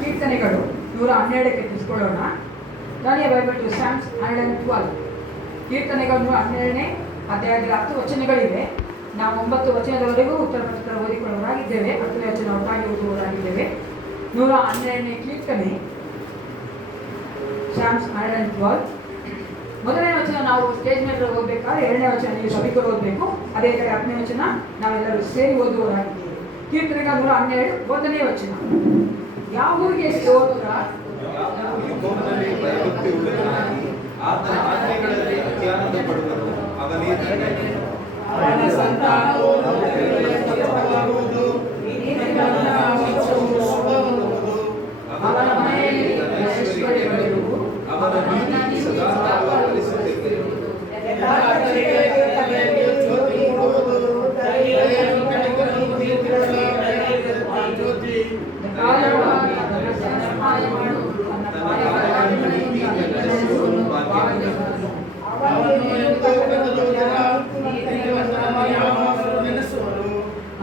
ಕೀರ್ತನೆಗಳು 112ಕ್ಕೆ ತಿಳಿಸ್ಕೊಳ್ಳೋಣ. ದಾನಿಯ Bible to Sam's 112. ಕೀರ್ತನೆಗಳು 112ನೇ ಅಧ್ಯಾಯದಲ್ಲಿ 10 ವಚನಗಳಿವೆ. ನಾವು 9 ವಚನದವರೆಗೂ ಉತ್ತರ ಪ್ರಶ್ನೆ ಓದಿಕೊಳ್ಳೋರಾಗಿದ್ದೇವೆ. 10ನೇ ವಚನ ಒಟ್ಟಾಗಿ ಓದುವವರಾಗಿದ್ದೇವೆ. 112ನೇ ಕೀರ್ತನೆ ಸ್ಯಾಮ್ಸ್ 112. ಮೊದಲನೇ ವಚನ ನಾವು ಸ್ಟೇಜ್ ಮೇಲೆ ಓದಬೇಕಾದ್ರೆ, 2ನೇ ವಚನ ನೀವು ಸಭಿಕರು ಓದಬೇಕು. ಅದೇ ತರ 10ನೇ ವಚನ ನಾವೆಲ್ಲರೂ ಸೇರಿ ಓದುವವರಾಗಿದ್ದೇವೆ. ಕೀರ್ತನೆಗಳ 112 1ನೇ ವಚನ. ಯಾವೂರಿಗೆ ಸ್ತೋತ್ರ, ಆತನ ಆಜ್ಞೆಗಳಲ್ಲಿ ಅತ್ಯಾನಂದ ಪಡುವರು. ಅವನೇ ಅವನ ಸಂತಾನವು ಅವನ ಮನೆಯಲ್ಲಿ ಐಶ್ವರ್ಯವಿರುವುದು, ಅವನ ನೀತಿ ಸದಾ ಪರಿಪಾಲಿಸುತ್ತಿರುವುದು.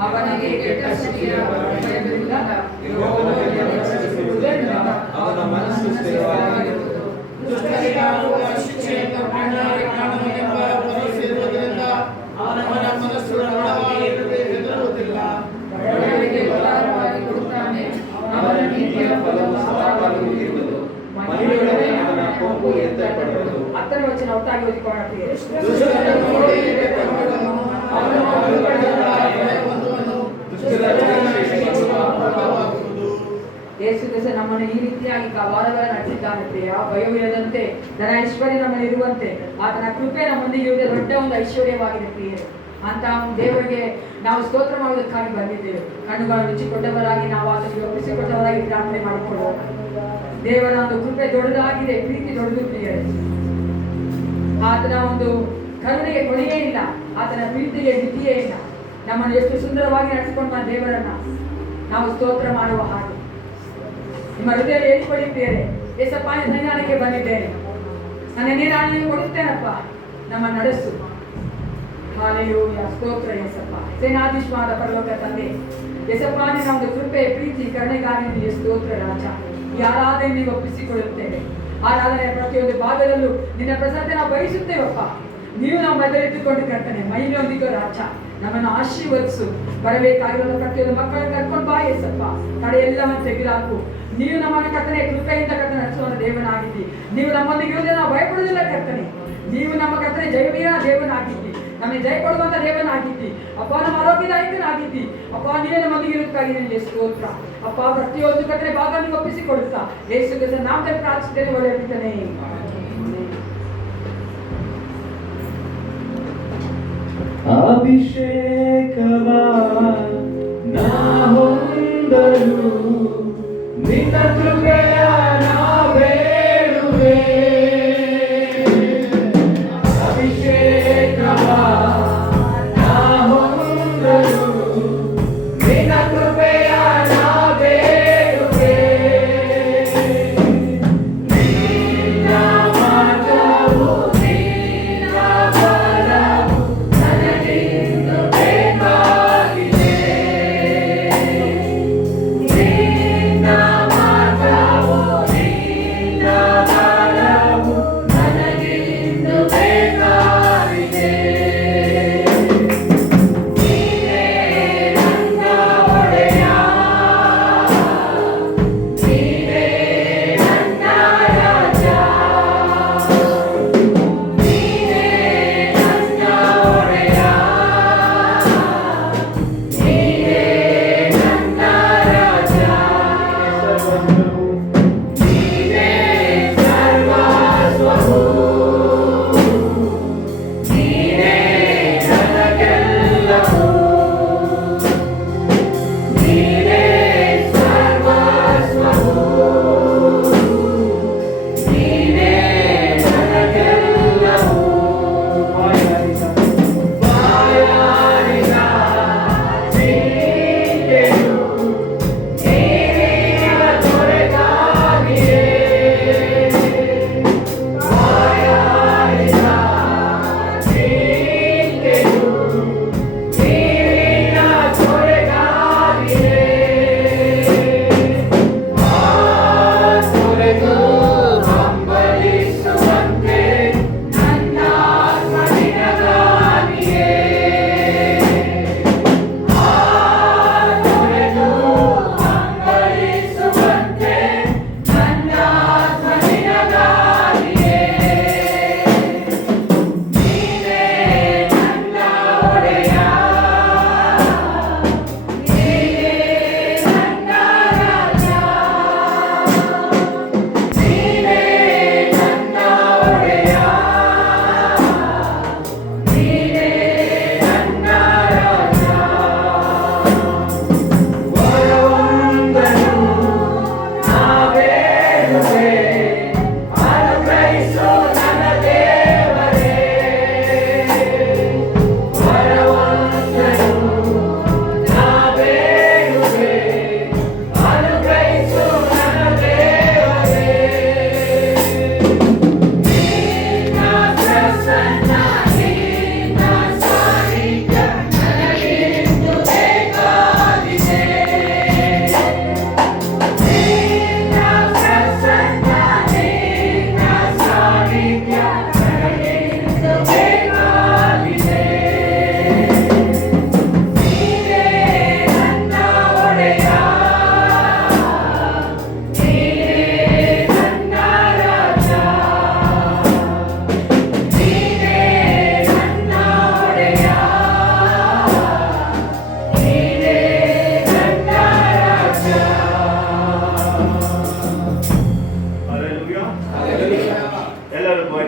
ಅವನಿಗೆ ಕೆಟ್ಟ ಸ್ಥಿತಿಯ ಭಯವಿಲ್ಲ, ಅವನ ಮನಸ್ಸು ಸ್ಥಿರವಾಗಿರುವುದು. ಬಡವರಿಗೆ ಉದಾರವಾಗಿ ಕೊಡುತ್ತಾನೆ, ಅವನ ನೀತಿಯ ಫಲವು ಸದಾಕಾಲವೂ ಇರುವುದು. ಮಹಿಳೆಯೊಡನೆ ಅವನ ಕೊಂಬು ಎತ್ತಲ್ಪಡುವುದು. 10ನೇ ವಚನ ಒಟ್ಟಾಗಿ ಓದಿಕೊಳ್ಳುತ್ತೀರಿ. ಯೇಸು ಕ್ರಿಸ್ತ ನಮ್ಮನ್ನು ಈ ರೀತಿಯಾಗಿ ಕಾವಾರಗಳ ನಡೆಸಿದ್ದಾನಂತೆ. ಆ ಭಯವಿರದಂತೆ ಧನ ಐಶ್ವರ್ಯ ನಮ್ಮಲ್ಲಿ ಇರುವಂತೆ ಆತನ ಕೃಪೆ ನಮ್ಮೊಂದಿಗೆ ಇರುವುದೇ ದೊಡ್ಡ ಒಂದು ಐಶ್ವರ್ಯವಾಗಿದೆ ಪ್ರಿಯರೇ. ಅಂತ ದೇವರಿಗೆ ನಾವು ಸ್ತೋತ್ರ ಮಾಡುವುದಕ್ಕಾಗಿ ಬಂದಿದ್ದೇವೆ. ಕಣ್ಣುಗಳನ್ನು ಮುಚ್ಚಿಕೊಂಡವರಾಗಿ ನಾವು ಆತನಿಗೆ ಒಪ್ಪಿಸಿಕೊಟ್ಟವರಾಗಿ ಪ್ರಾರ್ಥನೆ ಮಾಡಿಕೊಳ್ಳೋಣ. ದೇವರ ಒಂದು ಕೃಪೆ ದೊಡ್ಡದಾಗಿದೆ, ಪ್ರೀತಿ ದೊಡ್ಡದು ಪ್ರಿಯರೇ. ಆತನ ಒಂದು ಕರುಣೆಗೆ ಕೊನೆಯೇ ಇಲ್ಲ, ಆತನ ಪ್ರೀತಿಗೆ ಮಿತಿಯೇ ಇಲ್ಲ. ನಮ್ಮನ್ನು ಎಷ್ಟು ಸುಂದರವಾಗಿ ನಡೆಸಿಕೊಂಡ ದೇವರನ್ನ ನಾವು ಸ್ತೋತ್ರ ಮಾಡುವ ಹಾಗೆ ನಿಮ್ಮ ಹೃದಯದಲ್ಲಿ ಹೇಳಿಕೊಳ್ಳಿ ಪ್ರಿಯರೇ. ಏಸಪ್ಪ, ಸನ್ನಿಧಾನಕ್ಕೆ ಬಂದಿದ್ದೇನೆ, ನನ್ನ ನೀರಾಣಿಗೆ ಕೊಡುತ್ತೇನಪ್ಪ, ನಮ್ಮ ನಡೆಸು. ಹಾಲೆಲೂಯ, ಸ್ತೋತ್ರ ಏಸಪ್ಪ. ಸೇನಾಧೀಶ್ವಾದ ಪರಲೋಕ ತಂದೆ, ಏಸಪ್ಪ, ನಿನ್ನ ಒಂದು ಕೃಪೆ, ಪ್ರೀತಿ, ಕರುಣೆಗಾಗಿ ನಿಮಗೆ ಸ್ತೋತ್ರ ರಾಜ. ಈ ಆರಾಧನೆಗೆ ಒಪ್ಪಿಸಿಕೊಳ್ಳುತ್ತೇವೆ. ಆರಾಧನೆಯ ಪ್ರತಿಯೊಂದು ಭಾಗದಲ್ಲೂ ನಿನ್ನ ಪ್ರಸಾದ ನಾವು ಬಯಸುತ್ತೇವಪ್ಪ. ನೀವು ನಾವು ಮಧ್ಯೆತ್ತಿಕೊಂಡು ಕರ್ತನೆ ಮೈನೊಂದಿಗೆ ರಾಜ ನಮ್ಮನ್ನು ಆಶೀರ್ವದಿಸು. ಬರಬೇಕಾಗಿರುವ ಪ್ರತಿಯೊಂದು ಮಕ್ಕಳನ್ನು ಕರ್ಕೊಂಡು ಬಾ ಏಸಪ್ಪ. ತಡೆ ಎಲ್ಲವನ್ನು ತೆಗೆದುಹಾಕು. ನೀವು ನಮ್ಮನ್ನು ಕರ್ತನೆ ಕೃಪೆಯಿಂದ ಕರ್ತನೆ ನಡೆಸುವ ದೇವನಾಗಿದ್ದಿ. ನೀವು ನಮ್ಮೊಂದಿಗೆ ಇರುವುದೇ ನಾವು ಭಯಪಡುವುದಿಲ್ಲ ಕರ್ತನೆ. ನೀವು ನಮ್ಮ ಕರ್ತನೆ ಜಯವೀರ ದೇವನಾಗಿದ್ದಿ, ನಮಗೆ ಜಯ ಕೊಡುವಂತ ದೇವನಾಗಿದ್ದಿ ಅಪ್ಪ. ನಮ್ಮ ಆರೋಗ್ಯದಾಯಕನಾಗಿದ್ದಿ ಅಪ್ಪ. ನೀವೇ ನಮ್ಮೊಂದಿಗೆ ಇರುತ್ತಾಗಿ ನಿಮಗೆ ಸ್ತೋತ್ರ ಅಪ್ಪ. ಪ್ರತಿಯೊಂದು ಕರ್ತನೆ ಭಾಗ ನೀವು ಒಪ್ಪಿಸಿಕೊಡುತ್ತಾ ಯೇಸು ಕ್ರಿಸ್ತನ ನಾಮದಲ್ಲಿ ಪ್ರಾರ್ಥಿಸುತ್ತೇನೆ, ಒಳ್ಳೆಯ ಪಿತನೇ. ಅಭಿಷೇಕವ ನಾ ಹೊಂದಲು ನಿನ್ನ ಕೃಪೆಯ ನಾ ಬೇಡುವೆ. ಅಭಿಷೇಕವ ನಾ ಹೊಂದಲು ನಿನ್ನ ಕೃಪೆಯ ನಾ ಬೇಡುವೆ. ನಿನ್ನ ಮಾರ್ಗವು ನಿನ್ನ ಬಲವು ನನಗಿಂದು ಬೇಕಾಗಿದೆ. ನಿನ್ನ ಮಾರ್ಗವು ನಿನ್ನ ಬಲವು ನನಗಿಂದು ಬೇಕಾಗಿದೆ. ನೀನೇ ನನ್ನ ಒಡೆಯ, ನೀನೇ ನನ್ನ ರಾಜ, ನೀನೇ ನನ್ನ ಒಡೆಯ, ನೀನೇ ನನ್ನ ರಾಜ.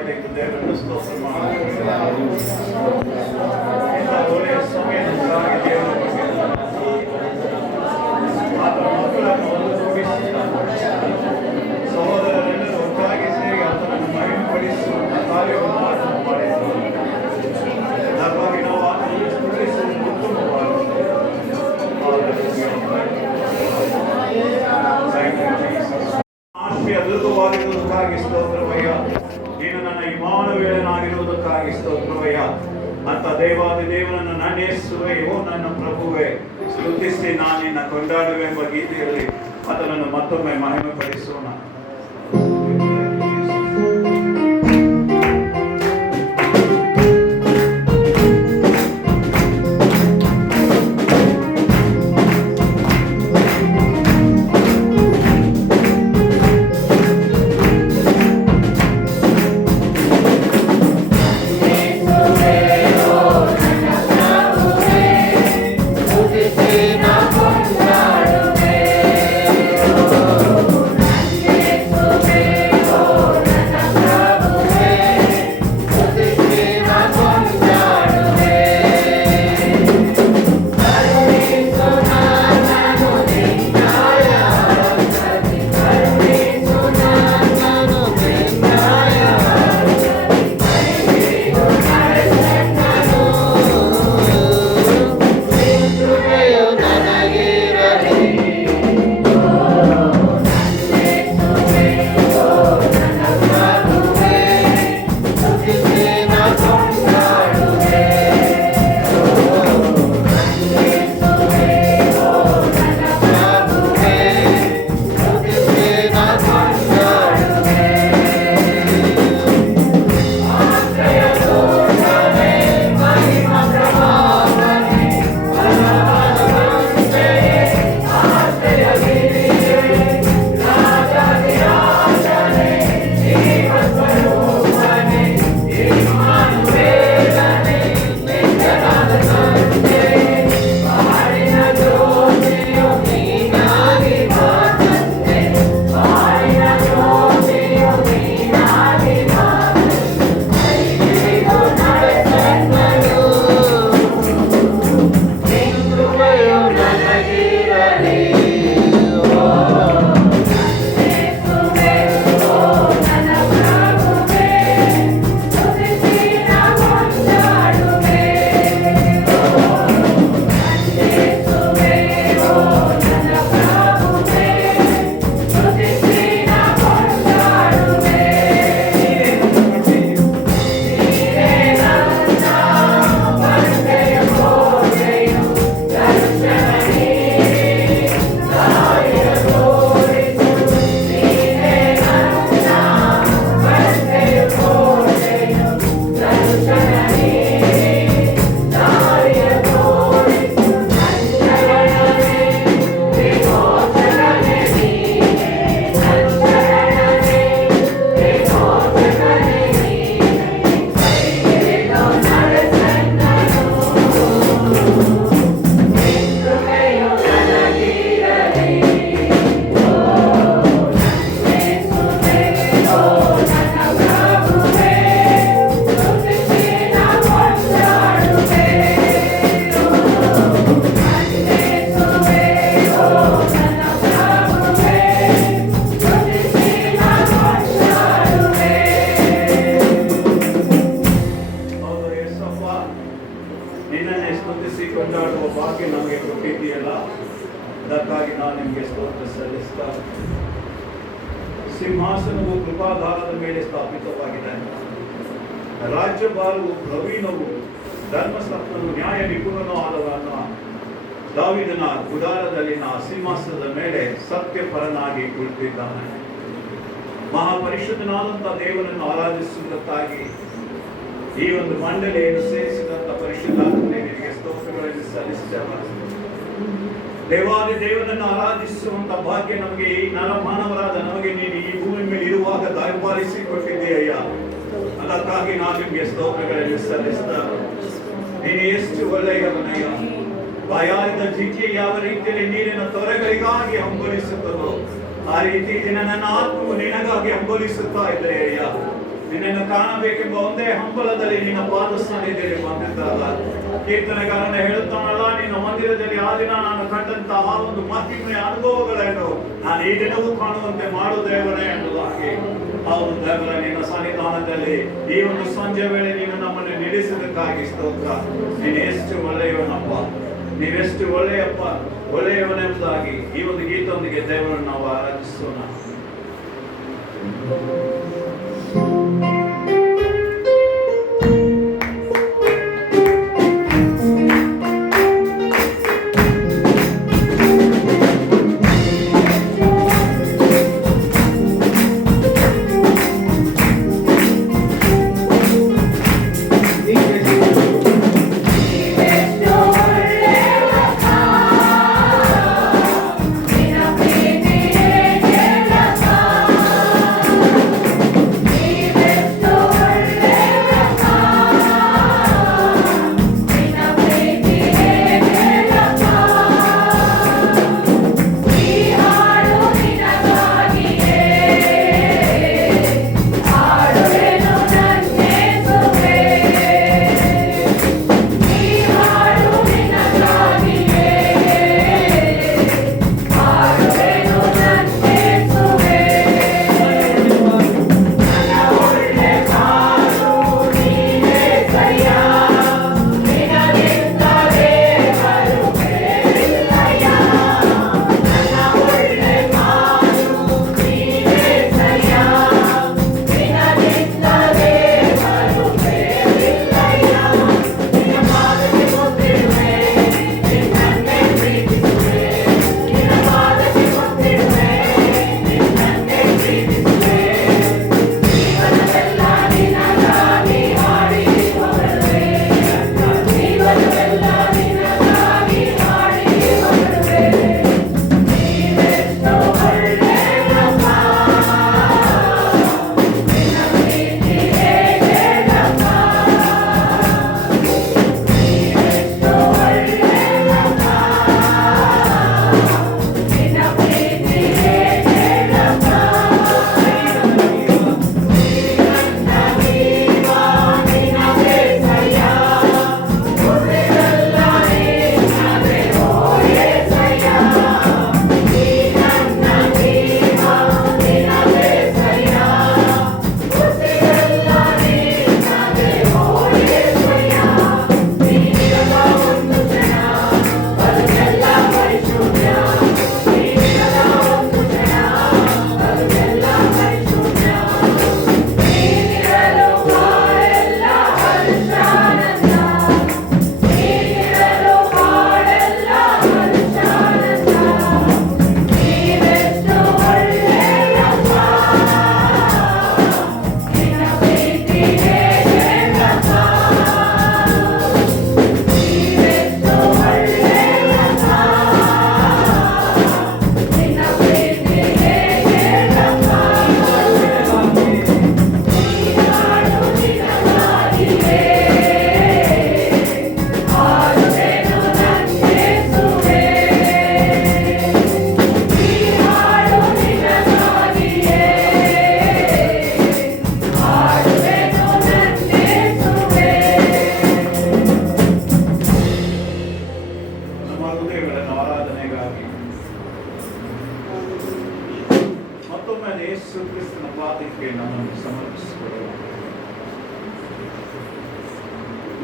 ತೆಗೆದು ದೇವರನ್ನು ಸ್ತೋತ್ರ ಮಾಡಿ. ಇಂಥ ಒಳ್ಳೆಯ ಸಮಯದಕ್ಕಾಗಿ ದೇವರ ಬಗ್ಗೆ ಆತನ ಮಕ್ಕಳನ್ನು ಒಂದುಗೂಡಿಸಿದ್ದಾನೆ. ಸಹೋದರರೆಲ್ಲರೂ ಒಟ್ಟಾಗಿ ಸೇರಿ ಆತನನ್ನು ಮಹಿಮೆಪಡಿಸುವಂಥ ಕಾರ್ಯವನ್ನು ಆತನು ಮಾಡಿದ್ದಾನೆ. ಅದಕ್ಕಾಗಿ ನಾವು ಆತನನ್ನು ಸ್ತುತಿಸುವುದು ಉತ್ತಮವಾಗಿದೆ. ಆತ್ಮೀಯ ದೂತವಾಗಿರುವುದಕ್ಕಾಗಿ ಸ್ತೋತ್ರವಯ್ಯ. ನೀನು ನನ್ನ ಇಮ್ಮಾನುವೇಲನಾಗಿರುವುದಕ್ಕಾಗಿ ಸ್ತೋತ್ರವಯ್ಯ. ಅಂತ ದೇವಾದಿ ದೇವನನ್ನು ನನ್ನ ಯೇಸುವೇ, ಓ ನನ್ನ ಪ್ರಭುವೇ, ಸ್ತುತಿಸಿ ನಾನು ನಿನ್ನ ಕೊಂಡಾಡುವೆ ಎಂಬ ಗೀತೆಯಲ್ಲಿ ಅದನ್ನು ಮತ್ತೊಮ್ಮೆ ಮಹಿಮೆ ಪಡಿಸೋಣ. ಅದಕ್ಕಾಗಿ ನಾನು ನಿಮಗೆ ಸ್ತೋತ್ರ ಸಲ್ಲಿಸ್ತಾ, ಸಿಂಹಾಸನವು ಕೃಪಾಧಾರದ ಮೇಲೆ ಸ್ಥಾಪಿತವಾಗಿದೆ. ರಾಜ್ಯಭಾರವು ಪ್ರವೀಣವು ಧರ್ಮಸತ್ವನು ನ್ಯಾಯ ನಿಪುಣನೂ ಆದವನ ದಾವೀದನ ಗುಡಾರದಲ್ಲಿನ ಸಿಂಹಾಸನದ ಮೇಲೆ ಸತ್ಯಪರನಾಗಿ ಕುಳಿತಿದ್ದಾನೆ. ಮಹಾಪರಿಶುದ್ಧನಾದಂಥ ದೇವನನ್ನು ಆರಾಧಿಸುವುದಕ್ಕಾಗಿ ಈ ಒಂದು ಮಂಡಳಿಯನ್ನು ಸೇರಿಸಿದಂಥ ಪರಿಶುದ್ಧಾತ್ಮನೇ ನಿನಗೆ ಸ್ತೋತ್ರಗಳನ್ನು ಸಲ್ಲಿಸುತ್ತೇವೆ. ದೇವಾದಿ ದೇವನನ್ನು ಆರಾಧಿಸುವಂತ ಭಾಗ್ಯ ನಮಗೆ ಈ ಮಾನವರಾದ ನಮಗೆ ನೀನು ಈ ಭೂಮಿ ಮೇಲೆ ಇರುವಾಗ ದಯಪಾಲಿಸಿಕೊಟ್ಟಿದ್ದೀಯ. ಅದಕ್ಕಾಗಿ ನಾನು ನಿಮಗೆ ಸ್ತೋತ್ರಗಳನ್ನು ಸಲ್ಲಿಸ್ತಾ, ನೀನು ಎಷ್ಟು ಒಳ್ಳೆಯವನಯ್ಯ. ಬಾಯಾರಿದ ಜಿಂಕೆ ಯಾವ ರೀತಿಯಲ್ಲಿ ನೀರಿನ ತೊರೆಗಳಿಗಾಗಿ ಹಂಬಲಿಸುತ್ತದೋ ಆ ರೀತಿ ದಿನ ನನ್ನ ಆತ್ಮವು ನಿನಗಾಗಿ ಹಂಬಲಿಸುತ್ತಾ ಇದೆ ಅಯ್ಯ. ನಿನ್ನನ್ನು ಕಾಣಬೇಕೆಂಬ ಒಂದೇ ಹಂಬಲದಲ್ಲಿ ನಿನ್ನ ಪಾದ ಸನ್ನಿಧಿಯಲ್ಲಿ ಬಂದಿದ್ದಲ್ಲ. ಕೀರ್ತನೆಗಾರನ ಹೇಳುತ್ತಾನಲ್ಲ, ನಿನ್ನ ಮಂದಿರದಲ್ಲಿ ಆ ದಿನ ನಾನು ಕಂಡಂತಹ ಒಂದು ಮಹಿಮೆಯ ಅನುಭವಗಳನ್ನು ನಾನು ಈ ದಿನವೂ ಕಾಣುವಂತೆ ಮಾಡು ದೇವರೇ ಎಂಬುದಾಗಿ. ಹೌದು ದೇವರೇ, ನಿನ್ನ ಸನ್ನಿಧಾನದಲ್ಲಿ ಈ ಒಂದು ಸಂಜೆ ವೇಳೆ ನೀನು ನಮ್ಮನ್ನು ನಿಲ್ಲಿಸಿದ್ದಕ್ಕಾಗಿ ಸ್ತೋತ್ರ. ನೀನು ಎಷ್ಟು ಒಳ್ಳೆಯವನಪ್ಪ, ನೀವೆಷ್ಟು ಒಳ್ಳೆಯಪ್ಪ, ಒಳ್ಳೆಯವನೆಂಬುದಾಗಿ ಈ ಒಂದು ಗೀತದೊಂದಿಗೆ ದೇವರನ್ನು ನಾವು ಆರಾಧಿಸೋಣ.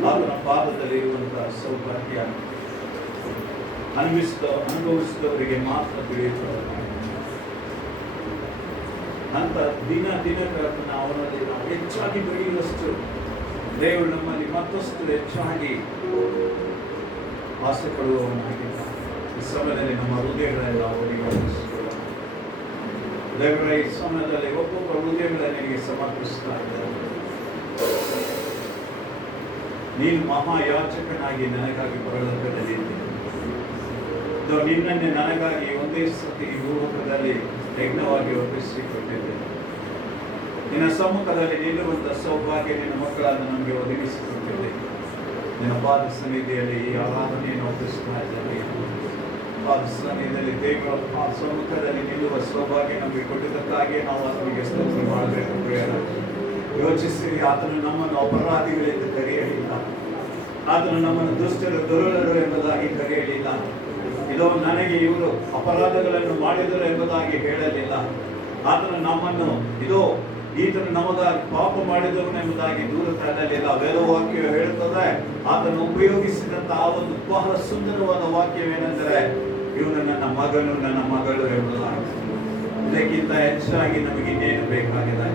ಆತನ ಪಾದದಲ್ಲಿ ಇರುವಂತಹ ಸೌಭಾಗ್ಯ ಅನುಭವಿಸಿದವರಿಗೆ ಮಾತ್ರ ತಿಳಿಯುತ್ತದೆ. ಅಂತ ದಿನಕ್ಕಾಗಿ ಅವನಲ್ಲಿ ನಾವು ಹೆಚ್ಚಾಗಿ ಬೆಳೆಯುವಷ್ಟು ದೇವರು ನಮ್ಮಲ್ಲಿ ಮತ್ತಷ್ಟು ಹೆಚ್ಚಾಗಿ ಆಸೆ ಪಡುವವನಾಗಿದ್ದ ಈ ಸಮಯದಲ್ಲಿ ನಮ್ಮ ಹೃದಯಗಳೆಲ್ಲ ಅವರಿಗೆ ಅರ್ಪಿಸಿಕೊಳ್ಳೋಣ. ದೇವರ ಈ ಸಮಯದಲ್ಲಿ ಒಬ್ಬೊಬ್ಬ ಹೃದಯಗಳನ್ನು ನಿನಗೆ ಸಮರ್ಪಿಸ್ತಾ ಇದ್ದಾರೆ. ನೀನು ಮಹಾಯಾಚಕನಾಗಿ ನನಗಾಗಿ ಪರಲೋಕದಲ್ಲಿ ನಿನ್ನನ್ನೇ ನನಗಾಗಿ ಒಂದೇ ಸತಿ ಈ ಭೂಲೋಕದಲ್ಲಿ ಯಜ್ಞವಾಗಿ ಒಪ್ಪಿಸಿಕೊಟ್ಟಿದ್ದೆ. ನಿನ್ನ ಸಮ್ಮುಖದಲ್ಲಿ ನಿಲ್ಲುವಂಥ ಸೌಭಾಗ್ಯ ನಿನ್ನ ಮಕ್ಕಳಾದ ನಮಗೆ ಒದಗಿಸಿಕೊಟ್ಟಿದ್ದೆ. ನಿನ್ನ ಪಾದ ಸನ್ನಿಧಿಯಲ್ಲಿ ಈ ಆರಾಧನೆಯನ್ನು ಒಪ್ಪಿಸ್ತಾ ಇದ್ದೇವೆ. ಪಾದ ಸನ್ನಿಧಿಯಲ್ಲಿ ದೇವರ ಸಮ್ಮುಖದಲ್ಲಿ ನಿಲ್ಲುವ ಸೌಭಾಗ್ಯ ನಮಗೆ ಕೊಟ್ಟಿದ್ದಕ್ಕಾಗಿ ನಾವು ಅವರಿಗೆ ಸ್ತೋತ್ರ ಮಾಡಬೇಕು. ಪ್ರಿಯರ ಯೋಚಿಸಿರಿ, ಆತನು ನಮ್ಮನ್ನು ಅಪರಾಧಿಗಳೆಂದು ಕರೆಯಲಿಲ್ಲ, ಆತನು ನಮ್ಮನ್ನು ದುಷ್ಟರು ದುರುಳರು ಎಂಬುದಾಗಿ ಕರೆಯಲಿಲ್ಲ. ಇದೋ ನನಗೆ ಇವರು ಅಪರಾಧಗಳನ್ನು ಮಾಡಿದರು ಎಂಬುದಾಗಿ ಹೇಳಲಿಲ್ಲ. ಆತನು ನಮ್ಮನ್ನು ಇದೋ ಈತನು ನಮಗಾಗಿ ಪಾಪ ಮಾಡಿದವನು ಎಂಬುದಾಗಿ ದೂರ ತಳ್ಳಲಿಲ್ಲ. ವೇದವಾಕ್ಯವು ಹೇಳುತ್ತದೆ, ಆತನು ಉಪಯೋಗಿಸಿದಂತಹ ಒಂದು ಬಹಳ ಸುಂದರವಾದ ವಾಕ್ಯವೇನೆಂದರೆ, ಇವನು ನನ್ನ ಮಗನು, ನನ್ನ ಮಗಳು ಎಂಬುದಾಗಿ. ಇದಕ್ಕಿಂತ ಹೆಚ್ಚಾಗಿ ನಮಗೆ ಇನ್ನೇನು ಬೇಕಾಗಿದೆ?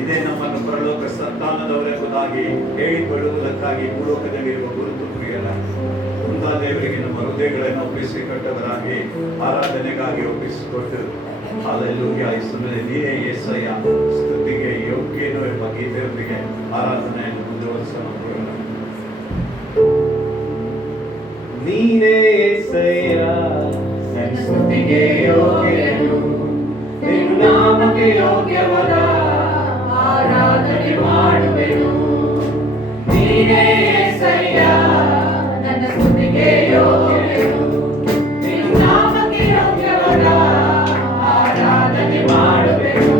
ಇದೇ ನಮ್ಮನ್ನು ಪರಲೋಕ ಸಂತಾನದವರೆಂಬುದಾಗಿ ಹೇಳಿಕೊಳ್ಳುವುದಕ್ಕಾಗಿ ಭೂಲೋಕದಲ್ಲಿರುವ ಗುರುತು ಪ್ರಿಯರ ಮುಂತಾ ದೇವರಿಗೆ ನಮ್ಮ ಹೃದಯಗಳನ್ನು ಒಪ್ಪಿಸಿಕೊಟ್ಟವರಾಗಿ ಆರಾಧನೆಗಾಗಿ ಒಪ್ಪಿಸಿಕೊಟ್ಟು ಅಲ್ಲೆಲ್ಲೂಯ್ಯ ಯೇಸುವೇ ನೀನೇ ಯೇಸಯ್ಯ ಸ್ತುತಿಗೆ ಯೋಗ್ಯನು ಎಂಬ ಗೀತೆಯೊಂದಿಗೆ ಆರಾಧನೆಯನ್ನು ಮುಂದುವರಿಸೋಣ. ನೀನೇ ಯೇಸಯ್ಯ ನನ್ನ ಸ್ತುತಿಗೆ ಯೋಗ್ಯನು, ನಿನ್ನ ನಾಮಕ್ಕೆ ಯೋಗ್ಯವಾದ ಆರಾಧನೆ ಮಾಡುವೆನು. ನೀನೇ ಯೇಸಯ್ಯ ನನ್ನ ಸ್ತುತಿಗೆ ಯೋಗ್ಯನು, ನಿನ್ನ ನಾಮಕ್ಕೆ ಯೋಗ್ಯವಾದ ಆರಾಧನೆ ಮಾಡುವೆನು.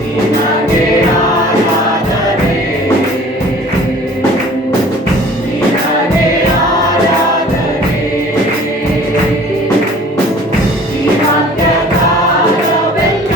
ನಿನಗೆ ಆರಾಧನೆ, ನಿನಗೆ ಆರಾಧನೆ, ನಿನಗೆ ಕಾರ್ಯವೆಲ್ಲ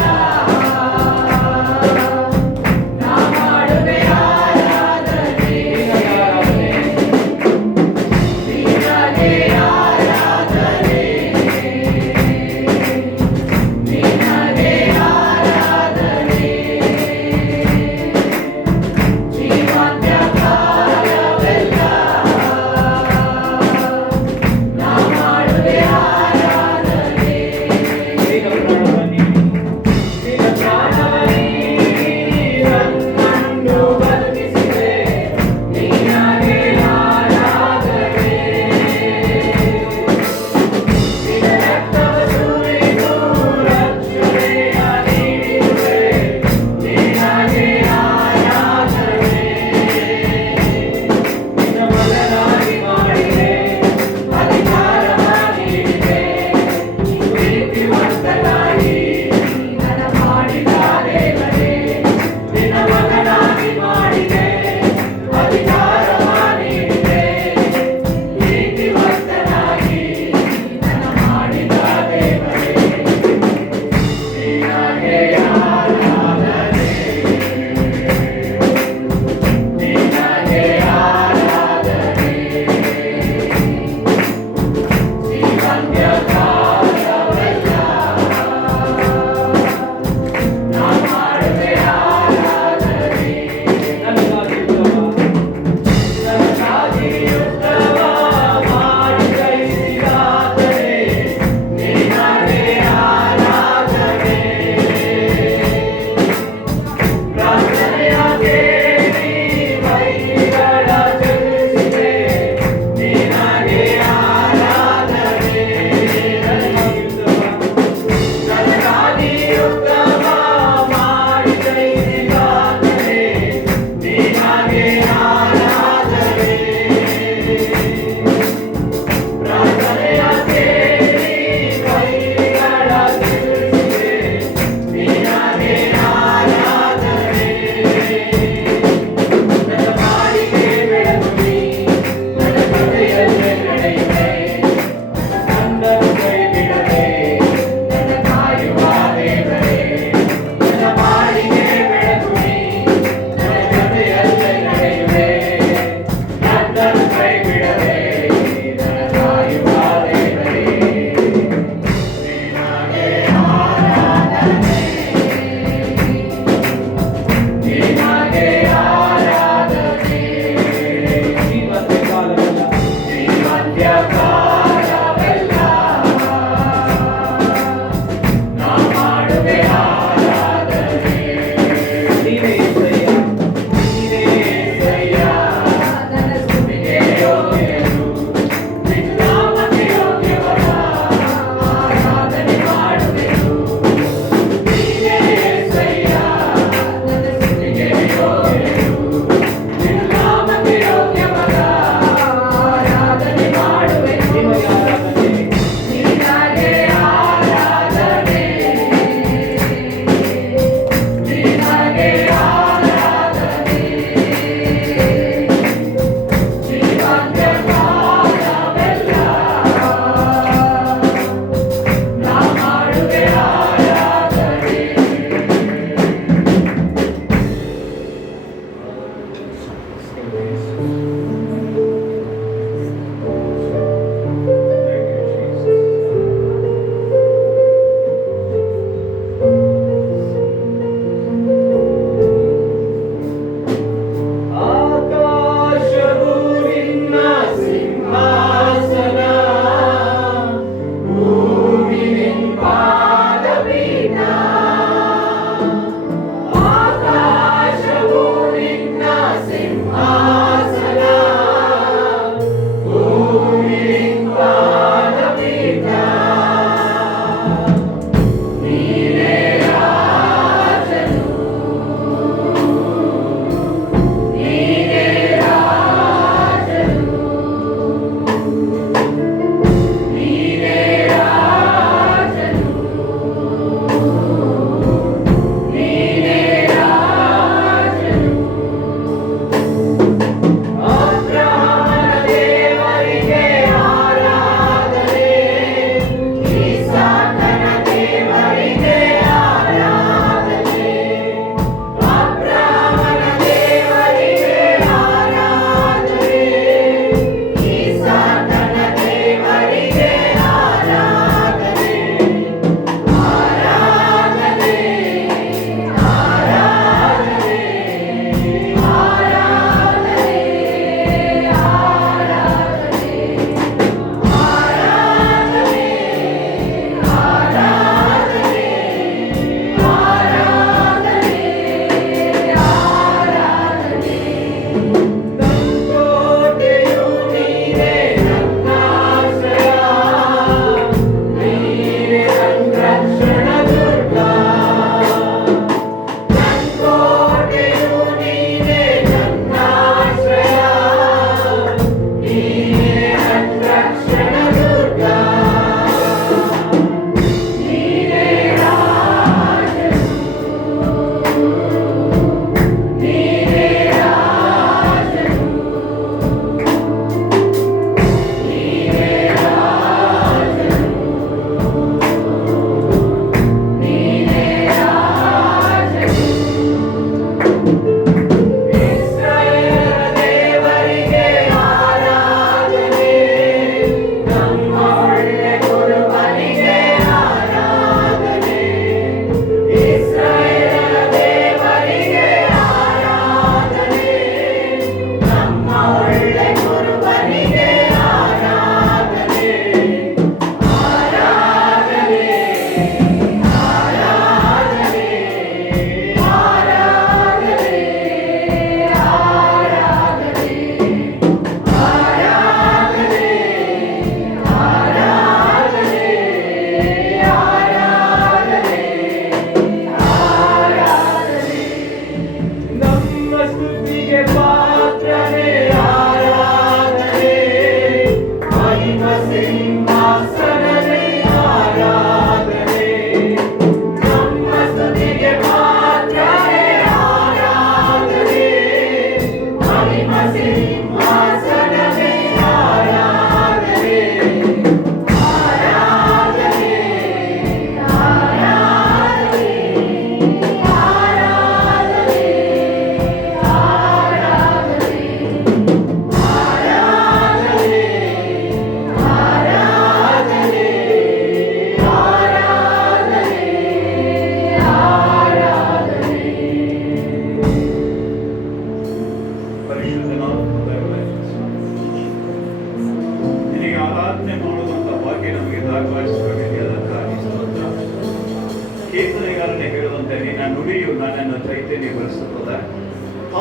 ಕೀರ್ತನೆಗಾರನೇ ಹೇಳುವಂತೆ ನಿನ್ನ ನುಡಿಯು ನನ್ನನ್ನು ಚೈತನ್ಯಗೊಳಿಸುತ್ತದೆ.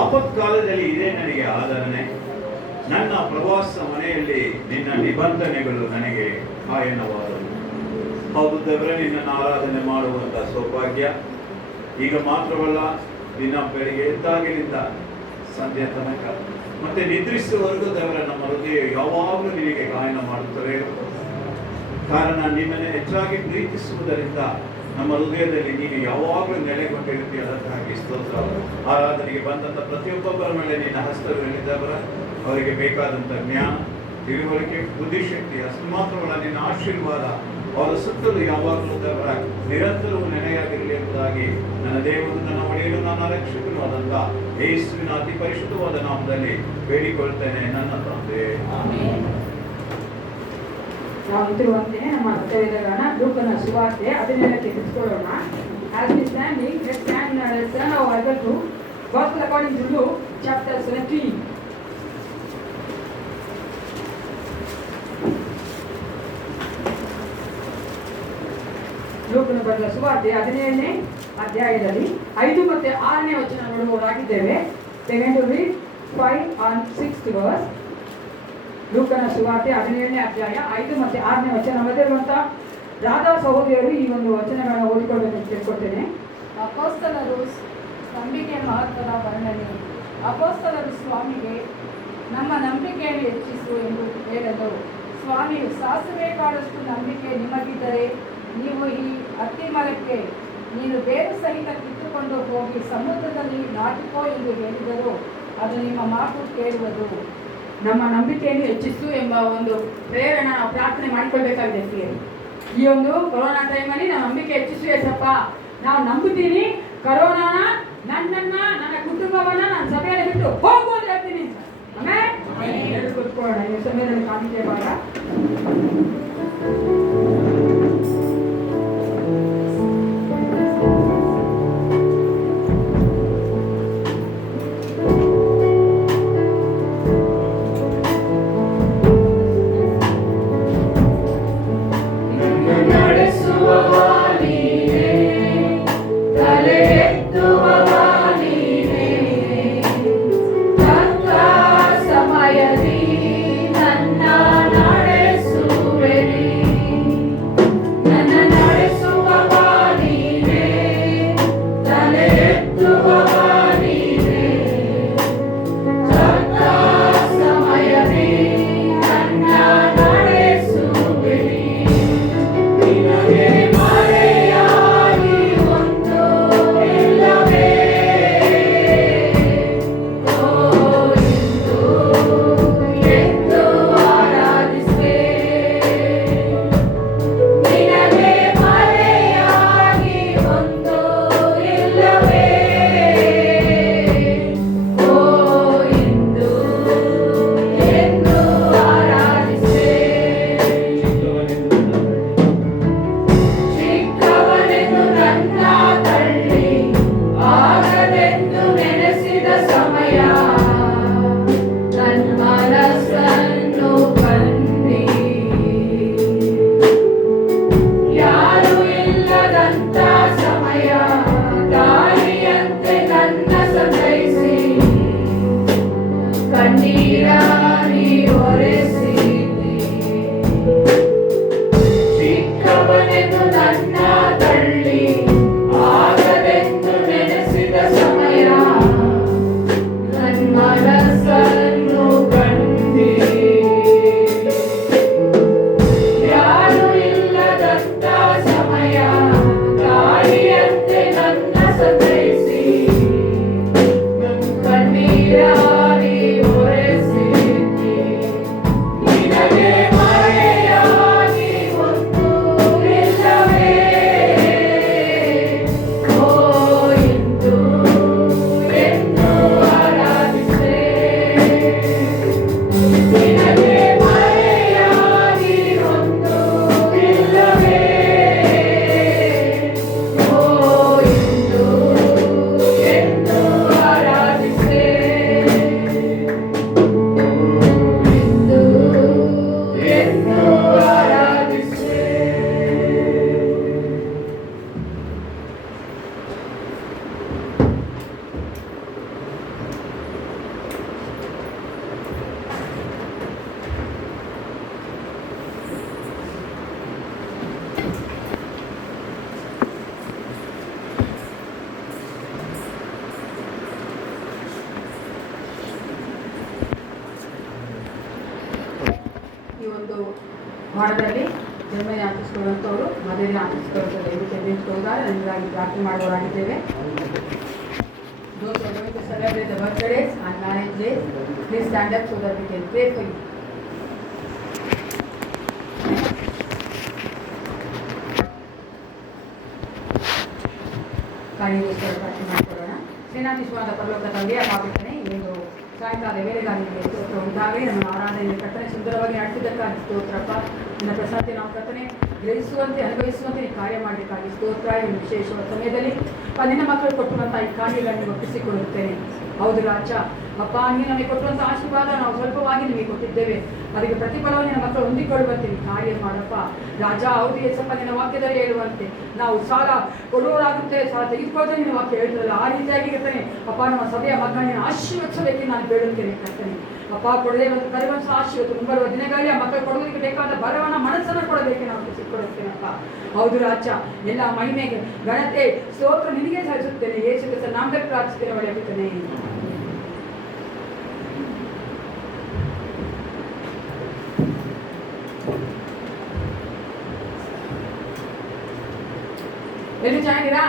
ಆಪತ್ಕಾಲದಲ್ಲಿ ಇದೇ ನನಗೆ ಆಧರಣೆ. ನನ್ನ ಪ್ರವಾಸ ಮನೆಯಲ್ಲಿ ನಿನ್ನ ನಿಬಂಧನೆಗಳು ನನಗೆ ಕಾಯನವಾದವು. ಹೌದು ದೇವರೇ, ನಿನ್ನನ್ನು ಆರಾಧನೆ ಮಾಡುವಂತ ಸೌಭಾಗ್ಯ ಈಗ ಮಾತ್ರವಲ್ಲ, ದಿನ ಬೆಳಿಗ್ಗೆ ಎದ್ದಾಗಿನಿಂದ ಸಂಧ್ಯಾ ತನಕ ಮತ್ತೆ ನಿದ್ರಿಸುವವರೆಗೂ ದೇವರ ನಮ್ಮ ಹೃದಯ ಯಾವಾಗಲೂ ನಿನಗೆ ಗಾಯನ ಮಾಡುತ್ತಲೇ ಇರುತ್ತದೆ. ಕಾರಣ ನಿನ್ನನ್ನು ಹೆಚ್ಚಾಗಿ ಪ್ರೀತಿಸುವುದರಿಂದ ನಮ್ಮ ಹೃದಯದಲ್ಲಿ ನೀನು ಯಾವಾಗಲೂ ನೆಲೆಗೊಂಡಿರುತ್ತೀಯ. ಅದಕ್ಕಾಗಿ ಸ್ತೋತ್ರ. ಆರಾಧನೆಗೆ ಬಂದಂಥ ಪ್ರತಿಯೊಬ್ಬೊಬ್ಬರ ಮೇಲೆ ನಿನ್ನ ಹಸ್ತವಿರಲಿದ್ದವರ ಅವರಿಗೆ ಬೇಕಾದಂಥ ಜ್ಞಾನ, ತಿಳುವಳಿಕೆ, ಬುದ್ಧಿಶಕ್ತಿ, ಅಷ್ಟು ಮಾತ್ರವಲ್ಲ ನಿನ್ನ ಆಶೀರ್ವಾದ ಅವರ ಸುತ್ತಲೂ ಯಾವಾಗಲೂ ದೇವರ ನಿರಂತರವೂ ನೆನೆಯಾಗಿರಲಿ ಎಂಬುದಾಗಿ ನನ್ನ ದೇವರು, ನನ್ನ ಒಡೆಯಲು, ನನ್ನ ರಕ್ಷಕನೂ ಆದಂಥ ಯೇಸುವಿನ ಅತಿ ಪರಿಶುದ್ಧವಾದ ನಾಮದಲ್ಲಿ ಬೇಡಿಕೊಳ್ತೇನೆ ನನ್ನ ತಂದೆ. ನಾವು ನಿಂತಿರುವಂತೆ ನಮ್ಮ ಸತ್ಯವೇದಗಾನ ಲೂಕನ ಸುವಾರ್ತೆ 17ಕ್ಕೆ ತಿಳ್ಕೊಳ್ಳೋಣ. As we standing, let's turn our Bible to Gospel according to Luke chapter 17. ಲೂಕನ ಬರೆದ ಸುವಾರ್ತೆ 17ನೇ ಅಧ್ಯಾಯದಲ್ಲಿ 5 ಮತ್ತು 6ನೇ ವಚನ ನೋಡುವವರಾಗಿದ್ದೇವೆ. We're going to read 5 and 6 verse. ಲೂಕನ ಸುವಾರ್ತೆ 17ನೇ ಅಧ್ಯಾಯ 5 ಮತ್ತು 6ನೇ ವಚನ ಓದಿರುವಂತ ರಾಧಾ ಸಹೋದರಿಯರು ಈ ಒಂದು ವಚನಗಳನ್ನು ಓದಿಕೊಳ್ಳಬೇಕು ಕೇಳ್ಕೊಳ್ತೇನೆ. ಅಪೊಸ್ತಲರು ನಂಬಿಕೆ ಮಹತ್ವದ ವರ್ಣನೆ. ಅಪೊಸ್ತಲರು ಸ್ವಾಮಿಗೆ ನಮ್ಮ ನಂಬಿಕೆಯನ್ನು ಹೆಚ್ಚಿಸು ಎಂದು ಹೇಳಲು, ಸ್ವಾಮಿಯು ಸಾಸಿವೆ ಕಾಳಷ್ಟು ನಂಬಿಕೆ ನಿಮಗಿದ್ದರೆ ನೀವು ಈ ಅತ್ತಿಮರಕ್ಕೆ ನೀನು ಬೇರು ಸಹಿತ ಕಿತ್ತುಕೊಂಡು ಹೋಗಿ ಸಮುದ್ರದಲ್ಲಿ ನಾಟಿಕೋ ಎಂದು ಹೇಳಿದರೂ ಅದು ನಿಮ್ಮ ಮಾತು ಕೇಳುವುದು. ನಮ್ಮ ನಂಬಿಕೆಯನ್ನು ಹೆಚ್ಚಿಸು ಎಂಬ ಒಂದು ಪ್ರೇರಣೆ ನಾವು ಪ್ರಾರ್ಥನೆ ಮಾಡಿಕೊಳ್ಬೇಕಾಗಿದೆ ಪ್ರಿಯರೇ. ಈ ಒಂದು ಕೊರೋನಾ ಟೈಮಲ್ಲಿ ನಾವು ನಂಬಿಕೆ ಹೆಚ್ಚಿಸು ಏಸಪ್ಪ. ನಾವು ನಂಬುತ್ತೀನಿ ಕರೋನಾನ ನನ್ನನ್ನ, ನನ್ನ ಕುಟುಂಬವನ್ನ ನನ್ನ ಸಭೆಯಲ್ಲಿ ಬಿಟ್ಟು ಹೋಗು ಅಂತ ಹೇಳ್ತೀನಿ. ಆಮೇಲೆ ಕೂತ್ಕೊಳ್ಳೋಣ. ಈ ಸಮಯದಲ್ಲಿ ಕಾಣಿಕೆ ಭಾಗ ಸಮಯದಿ ನನ್ನ ನಡೆಸುವೆರಿ. ಒಂದು ವಾರದಲ್ಲಿ ಜನ್ಮದಿನ ಆಚರಿಸಿಕೊಳ್ಳುವಂಥವ್ರು ಮದುವೆ ಆಚರಿಸಿಕೊಳ್ಳುವಂಥ ದಯವಿಟ್ಟು ಎದುರಿಸಿಕೊಳ್ಳುತ್ತಾರೆ ನಮಗಾಗಿ ಪ್ರಾರ್ಥನೆ ಮಾಡುವವರಾಗಿದ್ದೇವೆ. Those who are going to celebrate the birthdays and marriage days, please stand up so that we can pray for you. ಕಾರ್ಯಕ್ಕೋಸ್ಕರ ಪ್ರಾರ್ಥನೆ ಮಾಡಿಕೊಳ್ಳೋಣ. ಸೇನಾಧೀಶ್ವರಾದ ಪರಲೋಕ ತಂದೆಯ ಪಾಪಿತನೇ, ಈ ಒಂದು ಸಾಯಂಕಾಲ ವೇಳೆಗಾಗಿ ನಿಮಗೆ ಸ್ತೋತ್ರ ಉಂಟಾಗಲಿ. ನಮ್ಮ ಆರಾಧನೆಯಲ್ಲಿ ಕರ್ತನೆ ಸುಂದರವಾಗಿ ನಡೆಸಿದ್ದಕ್ಕಾಗಿ ಸ್ತೋತ್ರಪ್ಪ. ನಿನ್ನ ಪ್ರಶಾಂತಿ ನಾವು ಕರ್ತನೆ ಗ್ರಹಿಸುವಂತೆ ಅನುಭವಿಸುವಂತೆ ಈ ಕಾರ್ಯ ಮಾಡಬೇಕಾಗಿ ಸ್ತೋತ್ರ. ಈ ವಿಶೇಷವಾದ ಸಮಯದಲ್ಲಿ ನಿನ್ನ ಮಕ್ಕಳು ಕೊಟ್ಟಿರುವಂಥ ಈ ಕಾರ್ಯಗಳನ್ನು ಒಪ್ಪಿಸಿಕೊಳ್ಳುತ್ತೇನೆ. ಹೌದು ರಾಜ ಅಪ್ಪ, ನೀನು ನಮಗೆ ಕೊಟ್ಟುವಂಥ ಆಶೀರ್ವಾದ ನಾವು ಸ್ವಲ್ಪವಾಗಿ ನಿಮಗೆ ಕೊಟ್ಟಿದ್ದೇವೆ. ಅದಕ್ಕೆ ಪ್ರತಿಫಲವನ್ನು ನಿನ್ನ ಮಕ್ಕಳು ಹೊಂದಿಕೊಳ್ಳುವಂತೆ ಈ ಕಾರ್ಯ ಮಾಡಪ್ಪ ರಾಜ. ಹೌದು ಯೇಸಪ್ಪ, ನಿನ್ನ ವಾಕ್ಯದಲ್ಲಿ ಹೇಳುವಂತೆ ನಾವು ಸಾಲ ಕೊಡುವವರಾಗುತ್ತೆ, ಸಾಲ ತೆಗೆದುಕೊಳ್ಳದೆ ನಿನ್ನ ವಾಕ್ಯ ಹೇಳ್ತದಲ್ಲ, ಆ ರೀತಿಯಾಗಿ ಇರ್ತಾನೆ ಅಪ್ಪ. ನಮ್ಮ ಸಭೆಯ ಮಕ್ಕಳನ್ನ ಆಶೀರ್ವದಿಸಬೇಕೆಂದು ನಾನು ಬೇಡುತ್ತೇನೆ ಕರ್ತನೆ ಅಪ್ಪ. ಕೊಡದೆ ಒಂದು ಕರುವಂಥ ಆಶೀರ್ವಾದ ಮುಂಬರುವ ದಿನಗಳಲ್ಲಿ ಆ ಮಕ್ಕಳು ಕೊಡುವುದಕ್ಕೆ ಬೇಕಾದ ಬಲವನ್ನ ಮನಸ್ಸನ್ನು ಕೊಡಬೇಕೆ ನಾವು ಕೊಡುತ್ತೇನಪ್ಪ. ಹೌದು ರಾಜ, ಎಲ್ಲ ಮಹಿಮೆಗೆ ಘನತೆ ಸ್ತೋತ್ರ ನಿನಗೆ ಸಲ್ಲಿಸುತ್ತೇನೆ. ಯೇಸು ಕ್ರಿಸ್ತನ ನಾಮದಲ್ಲಿ ಪ್ರಾರ್ಥಿಸುತ್ತೇನೆ, ಒಳ್ಳೆಯಬಿಟ್ಟನೆ. ಎಲ್ಲಿ ಚೆನ್ನಾಗಿದ್ದೀರಾ?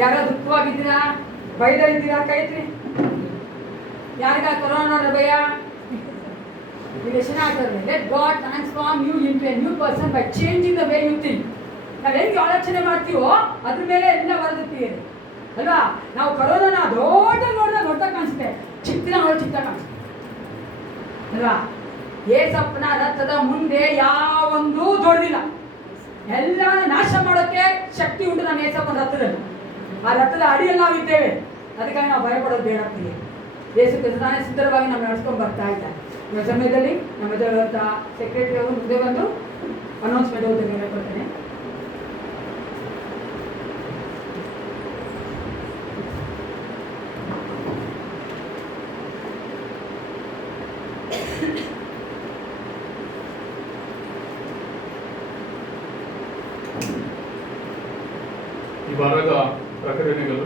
ಯಾರೋ ದುಃಖವಾಗಿದ್ದೀರಾ? ಭಯದಲ್ಲಿದ್ದೀರಾ? ಕೈ ಎತ್ತಿ. ಯಾರಿಗ ಕೊರೋನಾ ಭಯ? Let God transform you into a new person by changing the way you think. ನಾವು ಹೆಂಗೆ ಆಲೋಚನೆ ಮಾಡ್ತೀವೋ ಅದ್ರ ಮೇಲೆ ಎಲ್ಲ ಬರೆದಿರ್ತೀವಿ ಅಲ್ವಾ? ನಾವು ಕೊರೋನಾನ ದೊಡ್ಡ ನೋಡಿದಾಗ ದೊಡ್ಡ ಕಾಣಿಸುತ್ತೆ, ಚಿಕ್ಕನ ನೋಡಿ ಚಿಕ್ಕ ಕಾಣಿಸುತ್ತೆ ಅಲ್ವಾ? ಏಸಪ್ಪನ ರಥದ ಮುಂದೆ ಯಾವೊಂದು ದೊಡ್ಡದಿಲ್ಲ. ಎಲ್ಲ ನಾಶ ಮಾಡೋಕ್ಕೆ ಶಕ್ತಿ ಉಂಟು ನಮ್ಮ ಏಸಪ್ಪನ ರಥದಲ್ಲಿ. ಆ ರಥದ ಅಡಿಯಲ್ಲಿ ನಾವಿದ್ದೇವೆ. ಅದಕ್ಕಾಗಿ ನಾವು ಭಯಪಡೋದು ಬೇಡ ಪ್ರಿಯೆ. ಯೇಸು ಕ್ರಿಸ್ತನೇ ಸುಂದರವಾಗಿ ನಾವು ನಡೆಸ್ಕೊಂಡು ಬರ್ತಾ ಇದ್ದಾರೆ. ಈ ಸಮಯದಲ್ಲಿ ನಮ್ಮ ಎದುರುವಂಥ ಸೆಕ್ರೆಟರಿ ಅವರು ಮುಂದೆ ಬಂದು ಅನೌನ್ಸ್ಮೆಂಟ್ ಹೋಗಿ ಹೇಳ್ಕೊಳ್ತೇನೆ. ಈ ವಾರದ ಪ್ರಕಟಣೆಗಳು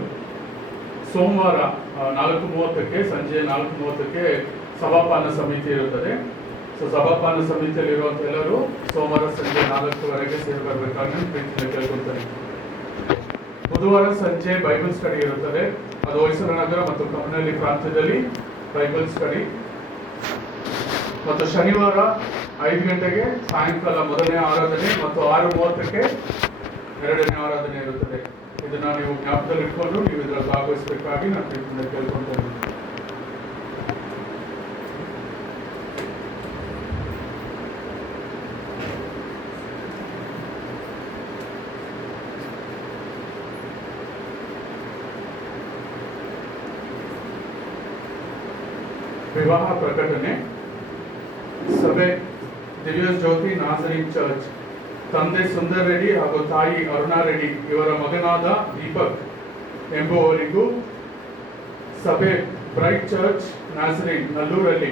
ಸೋಮವಾರ 4:30 ಸಂಜೆ 4:30 ಸಭಾಪಾನ ಸಮಿತಿ ಇರುತ್ತದೆ. ಸೊ ಸಭಾಪಾನ ಸಮಿತಿಯಲ್ಲಿರುವಂಥ ಎಲ್ಲರೂ ಸೋಮವಾರ ಸಂಜೆ 4 ಸೇರಿ ಬರಬೇಕಾಗಿ ಪ್ರೀತಿಯಿಂದ ಕೇಳ್ಕೊಳ್ತಾರೆ. ಬುಧವಾರ ಸಂಜೆ ಬೈಬಲ್ ಸ್ಟಡಿ ಇರುತ್ತದೆ. ಅದು ಹೊಯ್ಸಳ ನಗರ ಮತ್ತು ಕಮ್ಮನಹಳ್ಳಿ ಪ್ರಾಂತ್ಯದಲ್ಲಿ ಬೈಬಲ್ ಸ್ಟಡಿ. ಮತ್ತು ಶನಿವಾರ 5 ಗಂಟೆಗೆ ಸಾಯಂಕಾಲ ಮೊದಲನೇ ಆರಾಧನೆ ಮತ್ತು 6:30 ಎರಡನೇ ಆರಾಧನೆ ಇರುತ್ತದೆ. ಇದನ್ನ ನೀವು ಜ್ಞಾಪಕದಲ್ಲಿ ಇಟ್ಕೊಂಡು ನೀವು ಇದರಲ್ಲಿ ಭಾಗವಹಿಸಬೇಕಾಗಿ ನಾನು ಪ್ರೀತಿಯಿಂದ ಕೇಳ್ಕೊಳ್ತೇನೆ. ವಿವಾಹ ಪ್ರಕಟಣೆ. ಸಭೆ ದಿವ್ಯ ಜ್ಯೋತಿ ನಾಜರಿನ್ ಚರ್ಚ್ ತಂದೆ ಸುಂದರ್ ರೆಡ್ಡಿ ಹಾಗೂ ತಾಯಿ ಅರುಣಾ ರೆಡ್ಡಿ ಇವರ ಮಗನಾದ ದೀಪಕ್ ಎಂಬುವವರಿಗೂ, ಸಭೆ ಬ್ರೈಟ್ ಚರ್ಚ್ ನಾಜರಿನ್ ನಲ್ಲೂರಲ್ಲಿ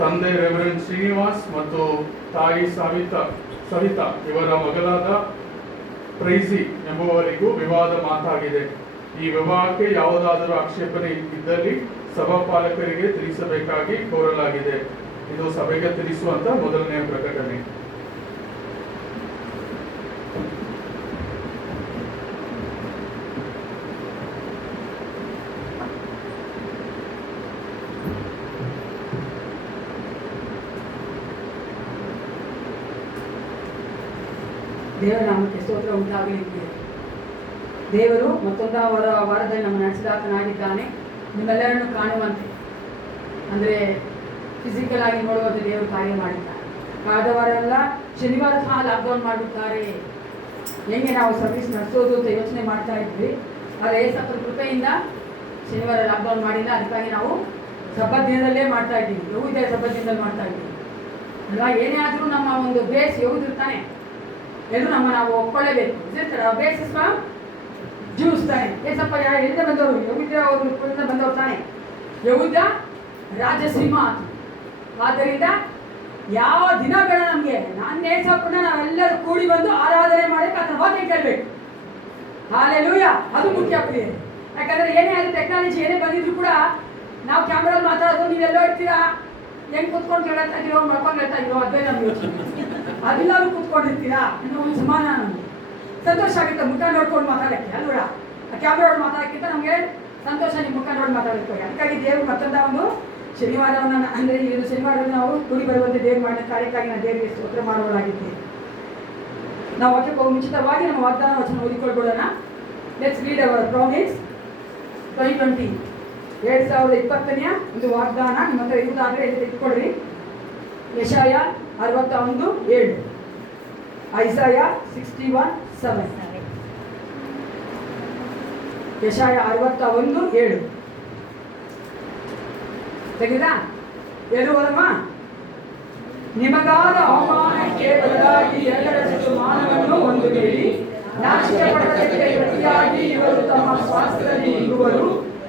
ತಂದೆ ರೆವರೆಂಡ್ ಶ್ರೀನಿವಾಸ್ ಮತ್ತು ತಾಯಿ ಸವಿತಾ ಇವರ ಮಗನಾದ ಪ್ರೈಸಿ ಎಂಬುವವರಿಗೂ ವಿವಾದ ಮಾತಾಗಿದೆ. ಈ ವಿವಾಹಕ್ಕೆ ಯಾವುದಾದರೂ ಆಕ್ಷೇಪಣೆ ಇದ್ದಲ್ಲಿ ಸಭಾಪಾಲಕರಿಗೆ ತಿಳಿಸಬೇಕಾಗಿ ಕೋರಲಾಗಿದೆ. ಇದು ಸಭೆಗೆ ತಿಳಿಸುವಂತ ಮೊದಲನೆಯ ಪ್ರಕಟಣೆ. ದೇವರ ನಾಮಕ್ಕೆ ಸ್ತೋತ್ರ ಉಂಟಾಗಲಿ. ದೇವರು ಮತ್ತೊಂದು ವಾರದಲ್ಲಿ ನಮ್ಮ ನಡೆಸಿದಾತನಾಗಿದ್ದಾನೆ. ನಿಮ್ಮೆಲ್ಲರನ್ನು ಕಾಣುವಂತೆ ಅಂದರೆ ಫಿಸಿಕಲ್ ಆಗಿ ನೋಡುವಂತೆ ದೇವರು ಕಾರ್ಯ ಮಾಡಿದ್ದಾರೆ. ಕಳೆದ ವಾರ ಎಲ್ಲ ಶನಿವಾರ ಸಹ ಲಾಕ್ಡೌನ್ ಮಾಡಿಬಿಡ್ತಾರೆ, ಹೆಂಗೆ ನಾವು ಸರ್ವಿಸ್ ನಡೆಸೋದು ಅಂತ ಯೋಚನೆ ಮಾಡ್ತಾ ಇದ್ವಿ. ಆದರೆ ಏಸಪ್ಪನ ಕೃಪೆಯಿಂದ ಶನಿವಾರ ಲಾಕ್ಡೌನ್ ಮಾಡಿಲ್ಲ. ಅದಕ್ಕಾಗಿ ನಾವು ಸಬ್ಬತ್ ದಿನದಲ್ಲೇ ಮಾಡ್ತಾ ಇದ್ದೀವಿ. ಯಹೂದ್ಯ ಸಬ್ಬತ್ ದಿನದಲ್ಲಿ ಮಾಡ್ತಾ ಇದ್ದೀವಿ ಅಲ್ವಾ? ಏನೇ ಆದರೂ ನಮ್ಮ ಒಂದು ಬೇಸ್ ಯಹೂದಿರ್ತಾನೆ, ಎಲ್ಲರೂ ನಾವು ಒಪ್ಕೊಳ್ಳೇಬೇಕು. ಬೇಸ್ ಜ್ಯೂಸ್ ತಾನೆ. ಏಸಪ್ಪ ಎಲ್ಲಿಂದ ಬಂದವರು? ಯಹೂದ್ಯ ಅವರು ಬಂದವರು ತಾನೆ. ಯಹೂದ್ಯ ರಾಜಸಿಂಹ. ಆದ್ದರಿಂದ ಯಾವ ದಿನ ಬೇಡ ನಮಗೆ. ನಾನು ಏಸಪ್ಪನ ನಾವೆಲ್ಲರೂ ಕೂಡಿ ಬಂದು ಆರಾಧನೆ ಮಾಡಕ್ಕೆ ಅದನ್ನ ವಾಕ್ಯ ಕೇಳಬೇಕು. ಹಾಲೆಲೂಯಾ, ಅದು ಮುಖ್ಯ ಪ್ರಿಯರೇ. ಯಾಕಂದ್ರೆ ಏನೇ ಅದು ಟೆಕ್ನಾಲಜಿ ಏನೇ ಬಂದಿದ್ರು ಕೂಡ ನಾವು ಕ್ಯಾಮ್ರಲ್ಲಿ ಮಾತಾಡೋದು, ನೀವೆಲ್ಲೋ ಇರ್ತೀರಾ ಹೆಂಗ್ ಕೂತ್ಕೊಂಡು ಕೇಳ್ತಾ ಇದೀರೋ ಮಲ್ಕೊಂಡು ಹೇಳ್ತಾ ಇದೀರೋ ಅದೇ ನಮ್ಗೆ ಯೋಚನೆ. ಅದೆಲ್ಲರೂ ಕೂತ್ಕೊಂಡಿರ್ತೀರಾ ಅನ್ನೋ ಒಂದು ಸಮಾನ ನಮ್ಗೆ ಸಂತೋಷ ಆಗುತ್ತೆ. ಮುಖ ನೋಡ್ಕೊಂಡು ಮಾತಾಡಕ್ಕೆ ಅಲ್ವಡ, ಕ್ಯಾಮ್ರಾ ನೋಡಿ ಮಾತಾಡೋಕ್ಕಿಂತ ನಮಗೆ ಸಂತೋಷ ನಿಮ್ಮ ಮುಖ ನೋಡಿ ಮಾತಾಡಬೇಕು. ಅದಕ್ಕಾಗಿ ದೇವರು ಮತ್ತೊಂದ ಒಂದು ಶನಿವಾರವನ್ನು ಅಂದರೆ ಇದು ಶನಿವಾರವನ್ನು ನಾವು ಕೂಡಿ ಬರುವಂತೆ ದೇವರು ಮಾಡಿದ ಕಾರ್ಯಕ್ಕಾಗಿ ನಾನು ದೇವರಿಗೆ ಸ್ತೋತ್ರ ಮಾಡುವಳಾಗಿದ್ದೆ. ನಾವು ವಾಕ್ಯಕ್ಕೆ ಹೋಗಿ ಮುಂಚಿತವಾಗಿ ನಮ್ಮ ವಾಗ್ದಾನ ವಚನ ಓದಿಕೊಳ್ಬೋಣ. ಲೆಟ್ಸ್ ರೀಡ್ ಅವರ್ ಪ್ರಾಮಿಸ್ 2020 2020ನೇ ಒಂದು ವಾಗ್ದಾನ ನಿಮ್ಮ ಹತ್ರ ಇರುವುದಾದರೆ ಇಲ್ಲಿ ತೆಗೆದುಕೊಳ್ಳ್ರಿ. ಯೆಶಾಯ 61:7, ಐಸಾಯ 61:7. ಯೆಶಾಯ 61:7 ತೆಗೆದಾ? ಎದುವರಮ್ಮ ನಿಮಗಾದ ಅವಮಾನಕ್ಕೆ ಬದಲಾಗಿ ಎಲ್ಲರಷ್ಟು ಮಾನವನ್ನು ಹೊಂದುವಿರಿ. ನಾಚಿಕೆಪಡದಕ್ಕೆ ಪ್ರತಿಯಾಗಿ ಇವರು ತಮ್ಮ ಸ್ವಾಸ್ಥ್ಯದಲ್ಲಿ ಇರುವರು.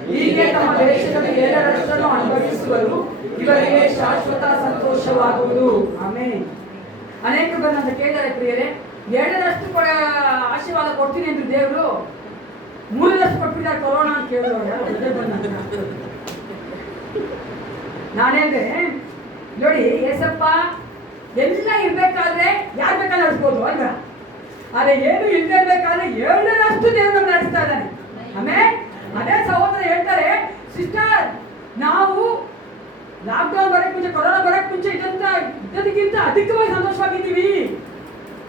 ಹೀಗೆ ತಮ್ಮ ದೇಶದಲ್ಲಿ ಎಲ್ಲರಷ್ಟನ್ನು ಅನುಭವಿಸುವರು. ಇವರಿಗೆ ಶಾಶ್ವತ ಸಂತೋಷವಾಗುವುದು. ಆಮೇಲೆ ಅನೇಕ ಬಂದಂತ ಕೇಳಿದರೆ ಪ್ರಿಯರೇ, 2ರಷ್ಟು ಆಶೀರ್ವಾದ ಕೊಡ್ತೀನಿ ಎಂದು ದೇವರು 3ರಷ್ಟು ಕೊಟ್ಬಿಟ್ಟಾರೆ ಕೊರೋನಾ ಅಂತ ಕೇಳಿದವರು. ನಾನೇಂದ್ರೆ ನೋಡಿ, ಏಸಪ್ಪ ಎಲ್ಲ ಇರ್ಬೇಕಾದ್ರೆ ಯಾರು ಬೇಕಾದ್ರೆ ನಡೆಸ್ಬೋದು ಅಲ್ವಾ? ಆದರೆ ಏನು ಇಲ್ಲದೆ ಇರ್ಬೇಕಾದ್ರೆ 7ರಷ್ಟು ದೇವರು ನಮ್ಗೆ ನಡೆಸ್ತಾ ಇದ್ದಾನೆ. ಆಮೇಲೆ ಅದೇ ಸಹೋದರ ಹೇಳ್ತಾರೆ, ಸಿಸ್ಟರ್ ನಾವು ಲಾಕ್ಡೌನ್ ಬರಕ್ ಮುಂಚೆ, ಕೊರೋನಾ ಬರಕ್ ಮುಂಚೆ ಇದಕ್ಕಿಂತ ಅಧಿಕವಾಗಿ ಸಂತೋಷವಾಗಿದ್ದೀವಿ.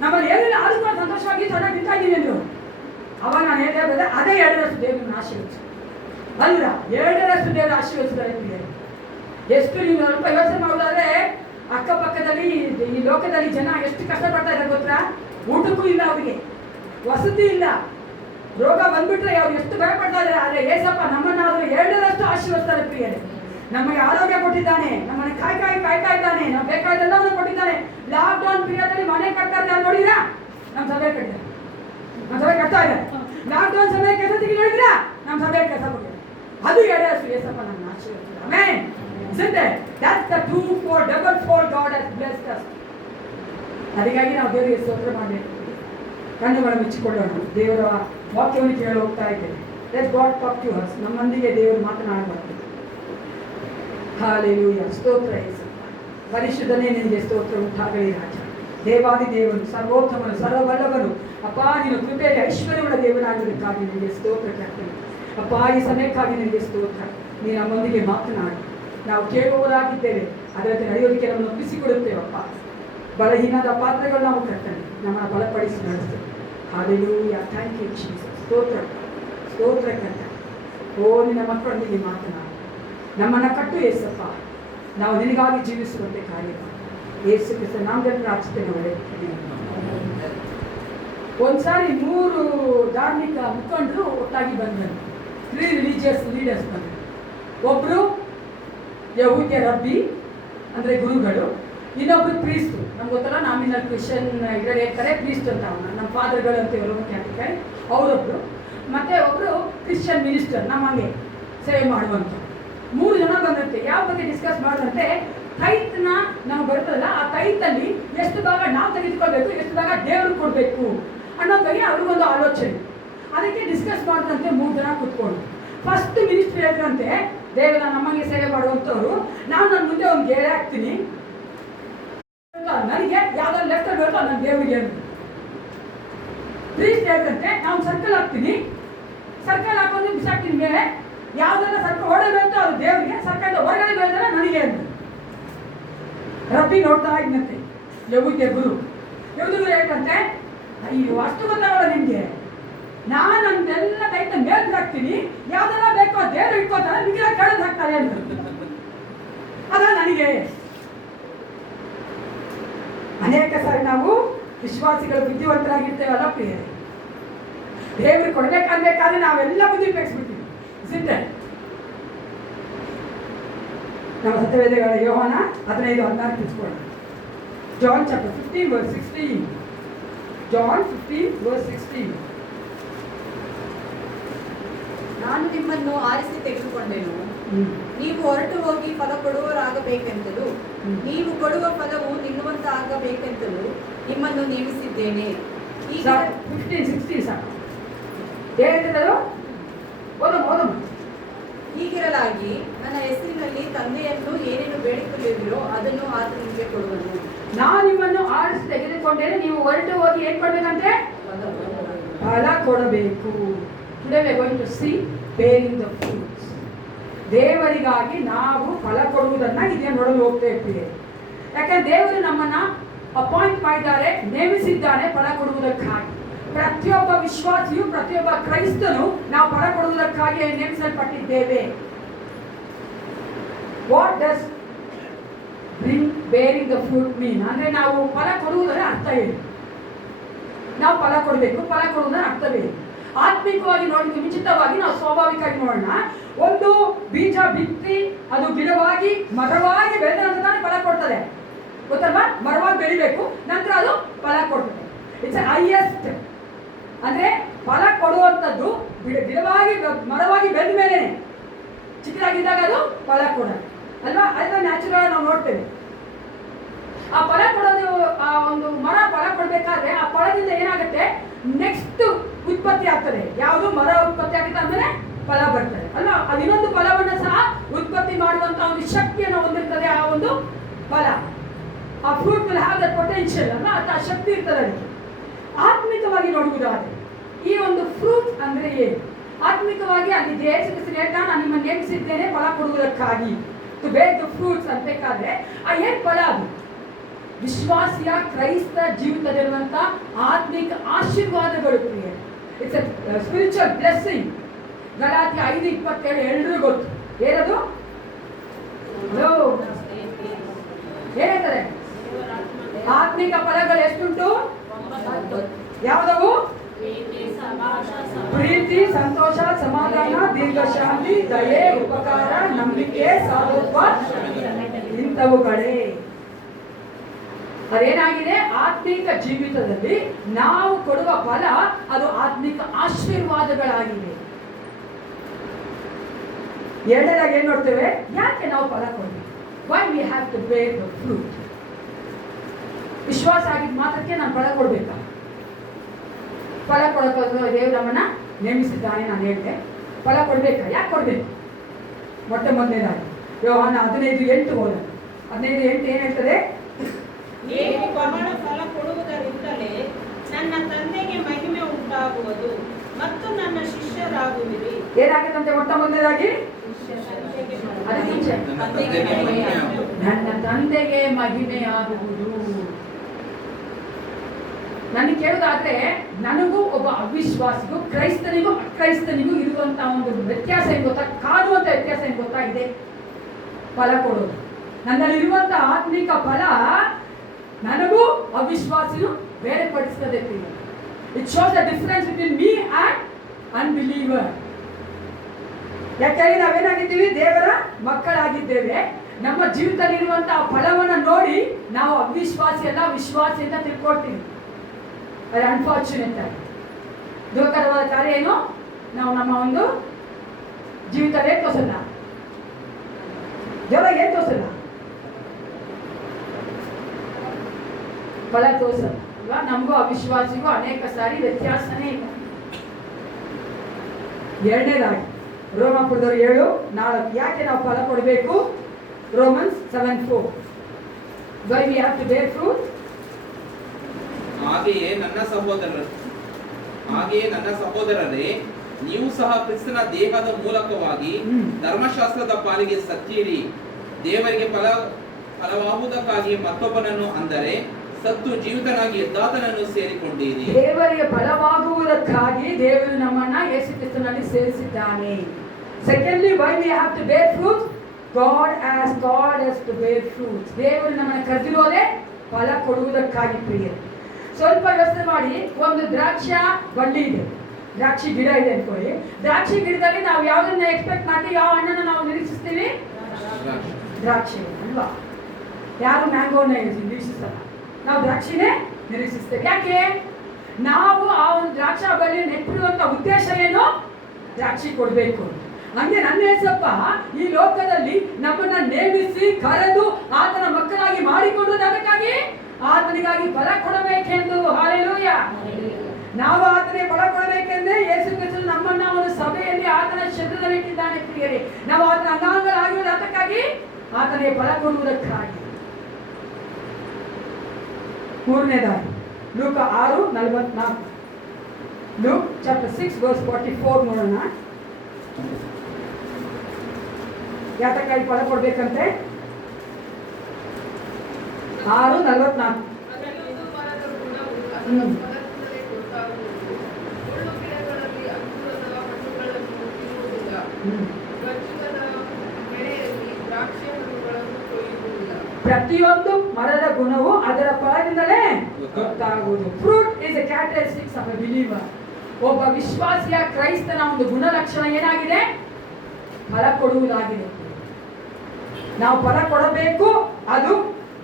ನಮ್ಮಲ್ಲಿ ಏನಿಲ್ಲ ಆದ್ರೂ ಕೂಡ ಸಂತೋಷವಾಗಿ ಚೆನ್ನಾಗಿ ತಿಂತಾ ಇದ್ದೀವಿ ಅಂದರು. ಅವಾಗ ನಾನು ಹೇಳ್ತಾ ಅದೇ 2ರಷ್ಟು ದೇವ್ರನ್ನ ಆಶೀರ್ವದಿಸಿ ಅಲ್ಲ, 2ರಷ್ಟು ದೇವರು ಆಶೀರ್ವದಿಸಿದ್ದಾರೆ. ಎಷ್ಟು ನೀವು ಸ್ವಲ್ಪ ಯೋಚನೆ ಮಾಡೋದಾದ್ರೆ ಅಕ್ಕಪಕ್ಕದಲ್ಲಿ ಈ ಲೋಕದಲ್ಲಿ ಜನ ಎಷ್ಟು ಕಷ್ಟಪಡ್ತಾ ಇದ್ದಾರೆ ಗೊತ್ತಾ? ಊಟಕ್ಕೂ ಇಲ್ಲ, ಅವರಿಗೆ ವಸತಿ ಇಲ್ಲ, ರೋಗ ಬಂದ್ಬಿಟ್ರೆ ಅವ್ರು ಎಷ್ಟು ಭಯಪಡ್ತಾ ಇದ್ದಾರೆ. ಆದರೆ ಏಸಪ್ಪ ನಮ್ಮನ್ನಾದರೂ 2ರಷ್ಟು ಆಶೀರ್ವದಿಸ್ತಾರೆ ಪ್ರಿಯರೇ. ನಮಗೆ ಆರೋಗ್ಯ ಕೊಟ್ಟಿದ್ದಾನೆ, ನಮ್ಮನ್ನು ಕಾಯ್ತಾ ಇದ್ದಾನೆ, ನಾವು ಬೇಕಾದೆಲ್ಲವನ್ನು ಕೊಟ್ಟಿದ್ದಾನೆ. ಲಾಕ್ಡೌನ್ ಪೀರಿಯಡ್ ಅಲ್ಲಿ ಮನೆ ಕಟ್ತಾ ಇದ್ದಾರೆ ನೋಡಿದ್ರಾ? ನಮ್ಮ ಸಭೆ ಕಟ್ತಾ ಇದ್ದಾರೆ. ಲಾಕ್ಡೌನ್ ಸಮಯ ಕೆಲಸ ತೆಗಿ ನೋಡಿದ್ರಾ? ನಮ್ಮ ಸಭೆ ಕೆಲಸ ಕೊಟ್ಟಿದ್ದಾರೆ. ಅದು 2ರಷ್ಟು ಏಸಪ್ಪ ನನ್ನ ಆಶೀರ್ವದಿಸ್ತಾರೆ. Amen. Isn't it? That's the two-fold, double-fold God has blessed us. ಅದಕ್ಕಾಗಿ ನಾವು ದೇವರಿಗೆ ಸ್ತೋತ್ರ ಮಾಡಬೇಕು. ಕಣ್ಣುಗಳನ್ನು ಮುಚ್ಚಿಕೊಳ್ಳೋಣ. ದೇವರ ವಾಕ್ಯವನ್ನು ಕೇಳಿ ಹೋಗ್ತಾ ಇದ್ದೇವೆ. Let God talk to us. ನಮ್ಮೊಂದಿಗೆ ದೇವರು ಮಾತನಾಡಬಾರದು. ಹಾಲೆಲೂಯಾ. ಸ್ತೋತ್ರ ಯೇಸಪ್ಪ. ಪರಿಶುದ್ಧನೇ ನಿನಗೆ ಸ್ತೋತ್ರ ಉಂಟಾಗಲಿ ರಾಜ. ದೇವಾದಿ ದೇವನು, ಸರ್ವೋತ್ತಮನು, ಸರ್ವಬಲ್ಲವನು, ಅಪ್ಪ ನೀನು ಕೃಪೆಯಲ್ಲಿ ಐಶ್ವರ್ಯವುಳ್ಳ ದೇವನಾಗಿರುವುದಕ್ಕಾಗಿ ನಿನಗೆ ಸ್ತೋತ್ರ ಕರ್ತನೆ. ಅಪ್ಪ ಈ ಸಮಯಕ್ಕಾಗಿ ನಿನಗೆ ಸ್ತೋತ್ರ. ನೀನು ನಮ್ಮೊಂದಿಗೆ ಮಾತನಾಡು. ನಾವು ಕೇಳುವವರಾಗಿದ್ದೇವೆ, ಅದರಂತೆ ನಡೆಯೋದಕ್ಕೆ ನಮ್ಮನ್ನು ಒಪ್ಪಿಸಿಕೊಡುತ್ತೇವಪ್ಪ. ಬಲಹೀನದ ಪಾತ್ರಗಳು ನಾವು ಕರ್ತನೆ, ನಮ್ಮನ್ನು ಬಲಪಡಿಸಿ ನಡೆಸ್ತೇವೆ. ಹಾಲೆಲೂಯಾ. Thank you Jesus. ಸ್ತೋತ್ರ ಕರ್ತನೆ. ಓ ನಿನ್ನ ಮಕ್ಕಳೊಂದಿಗೆ ಮಾತನಾಡು, ನಮ್ಮನ್ನು ಕಟ್ಟು ಏಸಪ್ಪ. ನಾವು ನಿನಗಾಗಿ ಜೀವಿಸುವಂತೆ ಕಾರ್ಯ ಮಾಡಿ. ಯೇಸು ಕ್ರಿಸ್ತ ನಾಮದಲ್ಲಿ ಪ್ರಾರ್ಥಿಸ್ತೇನೆ. ಒಳ್ಳೆ ಒಂದ್ಸಾರಿ 3 ಧಾರ್ಮಿಕ ಮುಖಂಡರು ಒಟ್ಟಾಗಿ ಬಂದರು. 3 ರಿಲಿಜಿಯಸ್ ಲೀಡರ್ಸ್ ಬಂದರು. ಒಬ್ಬರು ಯಹೂದ್ಯ ರಬ್ಬಿ ಅಂದರೆ ಗುರುಗಳು, ಇನ್ನೊಬ್ರು ಪ್ರೀಸ್ಟು. ನಮ್ಗೆ ಗೊತ್ತಲ್ಲ, ನಾಮಿನಲ್ ಕ್ರಿಶ್ಚಿಯನ್ ಇದರಲ್ಲಿ ಹೇಳ್ತಾರೆ ಪ್ರೀಸ್ಟ್ ಅಂತ, ನಮ್ಮ ಫಾದರ್ಗಳು ಅಂತ ಇವರು ಕ್ಯಾಥಲಿಕ್ ಅವರೊಬ್ಬರು, ಮತ್ತು ಒಬ್ಬರು ಕ್ರಿಶ್ಚಿಯನ್ ಮಿನಿಸ್ಟರ್ ನಮಗೆ ಸೇವೆ ಮಾಡುವಂಥ. 3 ಜನ ಬಂದಂತೆ ಯಾವ ಬಗ್ಗೆ ಡಿಸ್ಕಸ್ ಮಾಡುವಂತೆ, ತೈತನ ನಾವು ಬರ್ತದಲ್ಲ, ಆ ತೈತಲ್ಲಿ ಎಷ್ಟು ಭಾಗ ನಾವು ತೆಗೆದುಕೊಳ್ಬೇಕು, ಎಷ್ಟು ಭಾಗ ದೇವ್ರಿಗೆ ಕೊಡಬೇಕು ಅನ್ನೋ ಬಗ್ಗೆ ಅವ್ರಿಗೊಂದು ಆಲೋಚನೆ. ಅದಕ್ಕೆ ಡಿಸ್ಕಸ್ ಮಾಡಿದಂತೆ 3 ಜನ ಕೂತ್ಕೊಂಡು ಫಸ್ಟ್ ಮಿನಿಸ್ಟರ್ ಹೇಳಿದ್ರಂತೆ, ದೇವರ ನಮಗೆ ಸೇವೆ ಮಾಡುವಂಥವ್ರು, ನಾನು ನನ್ನ ಮುಂದೆ ಒಂದು ಗೆರೆ ಹಾಕ್ತೀನಿ, ನನಗೆ ಯಾವ್ದಾದ್ರು ಲೆಫ್ಟ್ ಬೇಕೋ ನನ್ನ ದೇವರಿಗೆ ಅಂತ. ಪ್ರೀಸ್ಟ್ ಹೇಳಿದಂತೆ ನಾವು ಸರ್ಕಲ್ ಹಾಕ್ತೀನಿ, ಸರ್ಕಲ್ ಹಾಕೊಂಡು ಬಿಸಾಕ್ತೀನಿ ಮೇಲೆ, ಯಾವ್ದೆಲ್ಲ ಸರ್ಕಲ್ ಹೊಡಬೇಕು ಅದು ದೇವರಿಗೆ, ಸರ್ಕಲ್ ಹೊರಗಡೆ ಬೆಳೆದ್ರೆ ನನಗೆ ಅಂತ. ರಬ್ಬಿ ನೋಡ್ತಾ ಇದ್ದಂತೆ ಯಹೂದ್ಯ ಗುರು ಹೇಳ್ತಂತೆ, ಅಯ್ಯೋ ಅಷ್ಟು ಗೊತ್ತಾಗಲ್ಲ ನಿಮಗೆ, ನಾನು ನನ್ನೆಲ್ಲ ಕೈತ ಮೇಲೆ ಹಾಕ್ತೀನಿ, ಯಾವ್ದೆಲ್ಲ ಬೇಕೋ ದೇವರು ಇಟ್ಕೋತಾರೆ, ನಿಮಗೆ ಕಳೆದು ಹಾಕ್ತಾರೆ ಅಂತ. ಅದ ನನಗೆ ಅನೇಕ ಸಾರಿ ನಾವು ವಿಶ್ವಾಸಿಗಳು ಬುದ್ಧಿವಂತರಾಗಿರ್ತೇವಲ್ಲ ಪ್ರಿಯರೇ, ದೇವರು ಕೊಡಬೇಕಾದ್ರೆ ನಾವೆಲ್ಲ ಬುದ್ಧಿ ಉಪಯೋಗಿಸ್ಬಿಡ್ತೀವಿ. ಸಿದ್ಧ ನಮ್ಮ ಸತ್ಯವೇದಗಳ ಯೋಹಾನ 15:16 ತಿಳಿಸ್ಕೊಳ್ಳೋಣ. John chapter 15:16. ಜಾನ್ 15:16. ನಾನು ನಿಮ್ಮನ್ನು ಆರಿಸಿ ತೆಗೆದುಕೊಂಡೆನು, ನೀವು ಹೊರಟು ಹೋಗಿ ಫಲ ಕೊಡುವವರಾಗಬೇಕೆಂತಲೂ ನೀವು ಕೊಡುವ ಫಲವು ನಿಲ್ಲುವಂತ ಆಗಬೇಕೆಂತಲೂ ನಿಮ್ಮನ್ನು ನೇಮಿಸಿದ್ದೇನೆ. ಈಗ 15:16 ಸಾಕು. ಹೇಳ್ತಿದ್ದಳು ಓದಮ್ಮ. ಹೀಗಿರಲಾಗಿ ನನ್ನ ಹೆಸರಿನಲ್ಲಿ ತಂದೆಯನ್ನು ಏನೇನು ಬೇಡಿಕೊಳ್ಳುವಿರೋ ಅದನ್ನು ಆತ ನಿಮಗೆ ಕೊಡುವನು. ನಾನು ನಿಮ್ಮನ್ನು ಆರಿಸಿ ತೆಗೆದುಕೊಂಡೇನೆ, ನೀವು ಹೊರಟು ಹೋಗಿ ಏನ್ ಕೊಡ್ಬೇಕಂತೆ? ಫಲ ಕೊಡಬೇಕು. Today we are going to see bearing the fruits. ದೇವರಿಗಾಗಿ ನಾವು ಫಲ ಕೊಡುವುದನ್ನ ಇದನ್ನ ನೋಡಲು ಹೋಗ್ತಾ ಇರ್ತೀವಿ. ಯಾಕಂದ್ರೆ ದೇವರು ನಮ್ಮನ್ನ ಅಪಾಯಿಂಟ್ ಮಾಡಿದ್ದಾರೆ, ನೇಮಿಸಿದ್ದಾನೆ ಫಲ ಕೊಡುವುದಕ್ಕಾಗಿ. ಪ್ರತಿಯೊಬ್ಬ ವಿಶ್ವಾಸಿಯು, ಪ್ರತಿಯೊಬ್ಬ ಕ್ರೈಸ್ತನು ನಾವು ಫಲ ಕೊಡುವುದಕ್ಕಾಗಿ ನೇಮಿಸಲ್ಪಟ್ಟಿದ್ದೇವೆ. What does bearing the fruit mean? ಅಂದ್ರೆ ನಾವು ಫಲ ಕೊಡುವುದರ ಅರ್ಥ ಏನು? ನಾವು ಫಲ ಕೊಡಬೇಕು, ಫಲ ಕೊಡುವುದರ ಅರ್ಥವೇನು? ಆತ್ಮಿಕವಾಗಿ ನೋಡಿ, ಮುಂಚಿತವಾಗಿ ನಾವು ಸ್ವಾಭಾವಿಕವಾಗಿ ನೋಡೋಣ. ಒಂದು ಬೀಜ ಬಿತ್ತಿ ಅದು ಗಿಡವಾಗಿ ಮರವಾಗಿ ಬೆಳೆದ ನಂತರ ತಾನೇ ಫಲ ಕೊಡ್ತದೆ, ಗೊತ್ತಲ್ವಾ? ಮರವಾಗಿ ಬೆಳಿಬೇಕು, ನಂತರ ಅದು ಫಲ ಕೊಡ್ತದೆ. It's highest. ಅಂದ್ರೆ ಫಲ ಕೊಡುವಂಥದ್ದು ಗಿಡವಾಗಿ ಮರವಾಗಿ ಬೆಳೆದ ಮೇಲೆ, ಚಿಕ್ಕದಾಗಿದ್ದಾಗ ಅದು ಫಲ ಕೊಡೋದು ಅಲ್ವಾ? ಅದನ್ನ ನ್ಯಾಚುರಲ್ ನಾವು ನೋಡ್ತೇವೆ. ಆ ಫಲ ಕೊಡೋದು, ಆ ಒಂದು ಮರ ಫಲ ಕೊಡ್ಬೇಕಾದ್ರೆ ಆ ಫಲದಿಂದ ಏನಾಗುತ್ತೆ? ನೆಕ್ಸ್ಟ್ ಉತ್ಪತ್ತಿ ಆಗ್ತದೆ. ಯಾವುದು ಮರ ಉತ್ಪತ್ತಿ ಆಗುತ್ತೆ ಆಮೇಲೆ ಫಲ ಬರ್ತದೆ ಅಲ್ವಾ? ಅದು ಇನ್ನೊಂದು ಫಲವನ್ನು ಸಹ ಉತ್ಪತ್ತಿ ಮಾಡುವಂತ ಒಂದು ಶಕ್ತಿಯನ್ನು ಹೊಂದಿರ್ತದೆ ಆ ಒಂದು ಫಲ. ಆ fruit will have that potential ಅಲ್ಲ, ಆ ಶಕ್ತಿ ಇರ್ತದೆ ಅದಕ್ಕೆ. ಆತ್ಮಿಕವಾಗಿ ನೋಡುವುದಾದ್ರೆ ಈ ಒಂದು ಫ್ರೂಟ್ ಅಂದ್ರೆ ಏನು? ಆತ್ಮಿಕವಾಗಿ ಅಲ್ಲಿ ದೇಶಕ್ಕೆ ಹೇಳ್ತಾ ನಾನು ನಿಮ್ಮನ್ನು ನೇಮಿಸಿದ್ದೇನೆ ಫಲ ಕೊಡುವುದಕ್ಕಾಗಿ, ಟು ಬೇರ್ ದ ಫ್ರೂಟ್ಸ್ ಅಂತಬೇಕಾದ್ರೆ ಆ ಏನ್ ಫಲ? ಅದು ವಿಶ್ವಾಸಿಯ ಕ್ರೈಸ್ತ ಜೀವಿತದಲ್ಲಿರುವಂತ ಆತ್ಮಿಕ ಆಶೀರ್ವಾದಗಳು. It's a spiritual blessing. ಗಲಾತ್ಯ 5:27 ಎಲ್ರಿಗೂ ಗೊತ್ತು. ಏನದು? ಏನಾಯ್ತದೆ? ಆತ್ಮಿಕ ಫಲಗಳು ಎಷ್ಟುಂಟು? ಯಾವುದವು? ಪ್ರೀತಿ, ಸಂತೋಷ, ಸಮಾಧಾನ, ದೀರ್ಘಶಾಂತಿ, ದಯೆ, ಉಪಕಾರ, ನಂಬಿಕೆ, ಸಾಧುತ್ವ, ಇಂಥವುಗಳೇ. ಅದೇನಾಗಿದೆ? ಆತ್ಮಿಕ ಜೀವಿತದಲ್ಲಿ ನಾವು ಕೊಡುವ ಫಲ ಅದು ಆತ್ಮಿಕ ಆಶೀರ್ವಾದಗಳಾಗಿದೆ. ಎರಡರಾಗಿ ಏನ್ ನೋಡ್ತೇವೆ? ಯಾಕೆ ನಾವು ಫಲ ಕೊಡ್ಬೇಕು? Why we have to bear the fruit? ವಿಶ್ವಾಸ ಆಗಿದ್ದ ಮಾತ್ರಕ್ಕೆ ನಾನು ಫಲ ಕೊಡ್ಬೇಕಾ? ಫಲ ಕೊಡೋಕೆ ದೇವರು ನಮ್ಮನ್ನ ನೇಮಿಸಿದ್ದಾನೆ. ನಾನು ಹೇಳಿದೆ ಫಲ ಕೊಡ್ಬೇಕಾ? ಯಾಕೆ ಕೊಡ್ಬೇಕು? ಮೊಟ್ಟ ಮೊದಲನೇದಾಗಿ ಯೋಹಾನ 15:8 ಹೋದ 15:8 ಏನ್ ಹೇಳ್ತದೆ? ನೀವು ಪ್ರಮಾಣ ಫಲ ಕೊಡುವುದರಿಂದಲೇ ನನ್ನ ತಂದೆಗೆ ಮಹಿಮೆ ಉಂಟಾಗುವುದು ಮತ್ತು ನನ್ನ ಶಿಷ್ಯರಾಗುವಿರಿ. ಏನಾಗುತ್ತಂತೆ? ಮೊಟ್ಟ ಮೊದಲನೇದಾಗಿ ನನ್ನ ತಂದೆಗೆ ಮಹಿಮೆಯಾಗುವುದು. ನನಗೆ ಕೇಳೋದಾದ್ರೆ, ನನಗೂ ಒಬ್ಬ ಅವಿಶ್ವಾಸಿಗೂ, ಕ್ರೈಸ್ತನಿಗೂ ಅಕ್ರೈಸ್ತನಿಗೂ ಇರುವಂತಹ ಒಂದು ವ್ಯತ್ಯಾಸ ಏನು ಗೊತ್ತಾ? ಕಾಣುವಂತ ವ್ಯತ್ಯಾಸ ಏನು ಗೊತ್ತಾ? ಇದೆ ಫಲ ಕೊಡೋದು. ನನ್ನಲ್ಲಿರುವಂತಹ ಆತ್ಮಿಕ ಫಲ ನನಗೂ ಅವಿಶ್ವಾಸಿಯೂ ಬೇರೆಪಡಿಸ್ತದೆ. It shows the difference between me and unbeliever. ಯಾಕಂದ್ರೆ ನಾವೇನಾಗಿದ್ದೀವಿ? ದೇವರ ಮಕ್ಕಳಾಗಿದ್ದೇವೆ. ನಮ್ಮ ಜೀವಿತದಲ್ಲಿರುವಂತಹ ಫಲವನ್ನು ನೋಡಿ ನಾವು ಅವಿಶ್ವಾಸಿ ಅಲ್ಲ, ವಿಶ್ವಾಸಿ ಅಂತ ತಿಳ್ಕೊಳ್ತೀವಿ. ಅದು ಅನ್ಫಾರ್ಚುನೇಟ್ ಆಗಿ ದುಃಖಕರವಾದ ಕಾರ್ಯ ಏನು? ನಾವು ನಮ್ಮ ಒಂದು ಜೀವಿತವೇ ತೋರಿಸಲ್ಲ, ದೇವರ ಏನ್ ತೋರಿಸಲ್ಲ, ಫಲ ತೋರಿಸಲ್ಲ ಅಲ್ವಾ? ನಮಗೂ ಅವಿಶ್ವಾಸಿಗೂ ಅನೇಕ ಸಾರಿ ವ್ಯತ್ಯಾಸನೇ ಇಲ್ಲ. ಎರಡನೇದಾಗಿ ರೋಮಾಪುರದವರು 7:4 ಯಾಕೆ ನಾವು ಫಲ ಕೊಡಬೇಕು? Romans 7:4 why we have to bear fruit? ಹಾಗೆಯೇ ನನ್ನ ಸಹೋದರರೇ, ನೀವು ಸಹ ಕ್ರಿಸ್ತನ ದೇಹದ ಮೂಲಕವಾಗಿ ಧರ್ಮಶಾಸ್ತ್ರದ ಪಾಲಿಗೆ ಸತ್ತೀರಿ. ದೇವರಿಗೆ ಫಲವಾಗುವುದಕ್ಕಾಗಿ ಮತ್ತೊಬ್ಬನನ್ನು, ಅಂದರೆ ಸತ್ತು ಜೀವಿತನಾಗಿ ಎದ್ದಾತನನ್ನು ಸೇರಿಕೊಂಡಿರಿ. ದೇವರಿಗೆ ಫಲವಾಗುವುದಕ್ಕಾಗಿ ದೇವರು ನಮ್ಮನ್ನ ಯೇಸು ಕ್ರಿಸ್ತನಲ್ಲಿ ಸೇರಿಸಿದ್ದಾನೆ. Secondly, why we have to bear fruits? God has to bear fruits. ದೇವರು ನಮ್ಮನ್ನ ಕರೆದಿರೋದೇ ಫಲ ಕೊಡುವುದಕ್ಕಾಗಿ. ಪ್ರಿಯರೇ, ಸ್ವಲ್ಪ ಯೋಚನೆ ಮಾಡಿ. ಒಂದು ದ್ರಾಕ್ಷಿ ಬಳ್ಳಿ ಇದೆ, ದ್ರಾಕ್ಷಿ ಗಿಡ ಇದೆ ಅನ್ಕೊಳ್ಳಿ. ದ್ರಾಕ್ಷಿ ಗಿಡದಲ್ಲಿ ನಾವು ಯಾವ್ದನ್ನ ಎಕ್ಸ್ಪೆಕ್ಟ್ ಮಾಡ್ತೀವಿ? ಯಾವ ಹಣ್ಣನ್ನು ನಾವು ನಿರೀಕ್ಷಿಸ್ತೀವಿ? ದ್ರಾಕ್ಷಿ ಅಲ್ವಾ? ಯಾರು ಮ್ಯಾಂಗೋನ ನಿರೀಕ್ಷಿಸಲ್ಲ, ನಾವು ದ್ರಾಕ್ಷಿನೇ ನಿರೀಕ್ಷಿಸ್ತೇವೆ. ಯಾಕೆ? ನಾವು ಆ ಒಂದು ದ್ರಾಕ್ಷಿ ಬಳ್ಳಿ ನೆಟ್ಟಿರುವಂತ ಉದ್ದೇಶ ಏನು? ದ್ರಾಕ್ಷಿ ಕೊಡಬೇಕು. ಹಂಗೆ ನನ್ನ ಏಸಪ್ಪ ಈ ಲೋಕದಲ್ಲಿ ನಮ್ಮನ್ನ ನೇಮಿಸಿ ಕರೆದು ಆತನ ಮಕ್ಕಳಾಗಿ ಮಾಡಿಕೊಂಡು ಅದಕ್ಕಾಗಿ ಆತನಿಗಾಗಿ ಫಲ ಕೊಡಬೇಕೆಂದು. ಹಲ್ಲೆಲೂಯಾ. ನಾವು ಆತನಿಗೆ ಫಲ ಕೊಡಬೇಕೆಂದ್ರೆ ಯೇಸು ಕ್ರಿಸ್ತನು ನಮ್ಮನ್ನ ಒಂದು ಸಭೆಯಲ್ಲಿ ಆತನ ಶರೀರದಲ್ಲಿ ಇಟ್ಟಿದ್ದಾನೆ. ಪ್ರಿಯರೇ. ನಾವು ಆತನ ಅಂಗಾಂಗಗಳಾಗಿರುವುದು ಅದಕ್ಕಾಗಿ, ಆತನಿಗೆ ಫಲ ಕೊಡುವುದಕ್ಕಾಗಿ. ಮೂರನೇದಾಗಿ ಲೂಕ 6:44. ಲೂಕ್ ಚಾಪ್ಟರ್ 6:44 ನೋಡೋಣ. ಯಾತಕ್ಕಾಗಿ ಫಲ ಕೊಡ್ಬೇಕಂತೆ? 6:44. ಪ್ರತಿಯೊಂದು ಮರದ ಗುಣವು ಅದರ ಹ್ಮ್. ಫಲದಿಂದಲೇ ಗೊತ್ತಾಗುವುದು. ಮುಳ್ಳು ಗಿಡಗಳಲ್ಲಿ ಅಂಜೂರದ ಹಣ್ಣುಗಳನ್ನು ತಿನ್ನುವುದಿಲ್ಲ, ಗಚ್ಚುಗದ ಬೆಳೆಯಲ್ಲಿ ದ್ರಾಕ್ಷಿ ಹಣ್ಣುಗಳನ್ನು ಕೊಯ್ಯುವುದಿಲ್ಲ. ಪ್ರತಿಯೊಂದು ಮರದ ಗುಣವು ಅದರ ಫಲದಿಂದಲೇ ಗೊತ್ತಾಗುವುದು. Fruit is A characteristics of A believer. ಒಬ್ಬ ವಿಶ್ವಾಸಿಯ ಕ್ರೈಸ್ತನ ಒಂದು ಗುಣಲಕ್ಷಣ ಏನಾಗಿದೆ? ಫಲ ಕೊಡುವುದಾಗಿದೆ. ನಾವು ಫಲ ಕೊಡಬೇಕು, ಅದು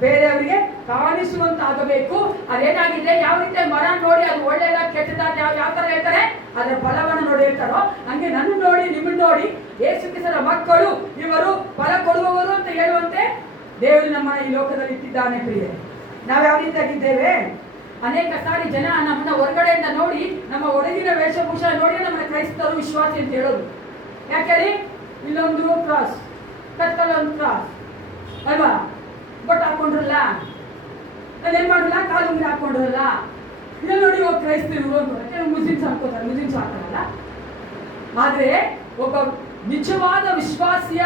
ಬೇರೆಯವರಿಗೆ ಕಾಣಿಸುವಂತಾಗಬೇಕು. ಅದೇನಾಗಿದೆ, ಯಾವ ರೀತಿ ಮರ ನೋಡಿ ಅದು ಒಳ್ಳೆಯದ ಕೆಟ್ಟದ ಯಾವ ತರ ಹೇಳ್ತಾರೆ, ಅದರ ಫಲವನ್ನು ನೋಡಿ ಹೇಳ್ತಾರೋ ಹಂಗೆ ನನ್ನ ನೋಡಿ ನಿಮ್ಮನ್ನು ನೋಡಿ ಯೇಸು ಕ್ರಿಸ್ತನ ಮಕ್ಕಳು ಇವರು ಫಲ ಕೊಡುವವರು ಅಂತ ಹೇಳುವಂತೆ ದೇವರು ನಮ್ಮನ್ನ ಈ ಲೋಕದಲ್ಲಿ ಇಟ್ಟಿದ್ದಾನೆ ಪ್ರಿಯರೇ. ನಾವು ಯಾವ ರೀತಿಯಾಗಿದ್ದೇವೆ? ಅನೇಕ ಸಾರಿ ಜನ ನಮ್ಮನ್ನ ಹೊರಗಡೆಯಿಂದ ನೋಡಿ, ನಮ್ಮ ಒಳಗಿನ ವೇಷಭೂಷ ನೋಡಿ ನಮ್ಮನ್ನ ಕ್ರೈಸ್ತರು ವಿಶ್ವಾಸಿ ಅಂತ ಹೇಳೋದು. ಯಾಕೆ ಹೇಳಿ? ಇಲ್ಲೊಂದು ಕ್ರಾಸ್, ಕತ್ತಲೊಂದು ಕ್ರಾಸ್ ಅಲ್ವಾ, ಬಟ್ ಹಾಕೊಂಡ್ರಲ್ಲ, ಏನ್ ಮಾಡಲ್ಲ, ಕಾಲುಂಗ್ರಿ ಹಾಕೊಂಡ್ರಲ್ಲ, ಇದನ್ನ ನೋಡಿ ಹೋಗಿ ಕ್ರೈಸ್ತರು ಕೆಲವು ಮುಸ್ಲಿಮ್ಸ್ ಹಾಕೋತಾರೆ, ಮುಸ್ಲಿಮ್ಸ್ ಹಾಕೋಲ್ಲ. ಆದ್ರೆ ಒಬ್ಬ ನಿಜವಾದ ವಿಶ್ವಾಸಿಯ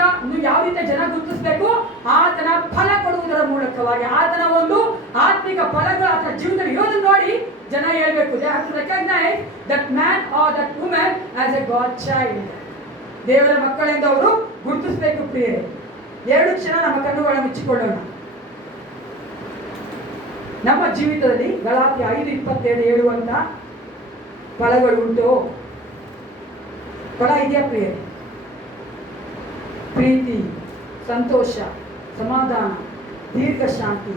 ಯಾವ ರೀತಿ ಜನ ಗುರುತಿಸಬೇಕು? ಆತನ ಫಲ ಕೊಡುವುದರ ಮೂಲಕವಾಗಿ, ಆತನ ಒಂದು ಆತ್ಮಿಕ ಫಲಗಳು ಆತನ ಜೀವನದಲ್ಲಿ ಇರೋದನ್ನ ನೋಡಿ ಜನ ಹೇಳ್ಬೇಕು, they have to recognize that man or that woman as a God child. ದೇವರ ಮಕ್ಕಳೆಂದು ಅವರು ಗುರುತಿಸಬೇಕು ಪ್ರಿಯರೇ. 2 ಕ್ಷಣ ನಮ್ಮ ಕಣ್ಣುಗಳನ್ನು ಮುಚ್ಚಿಕೊಳ್ಳೋಣ. ನಮ್ಮ ಜೀವಿತದಲ್ಲಿ ಗಲಾತ್ಯ 5:27 ಹೇಳುವಂತ ಫಲಗಳು ಉಂಟು. ಫಲ ಇದೆಯಾ ಪ್ರಿಯರೇ? ಪ್ರೀತಿ, ಸಂತೋಷ, ಸಮಾಧಾನ, ದೀರ್ಘ ಶಾಂತಿ,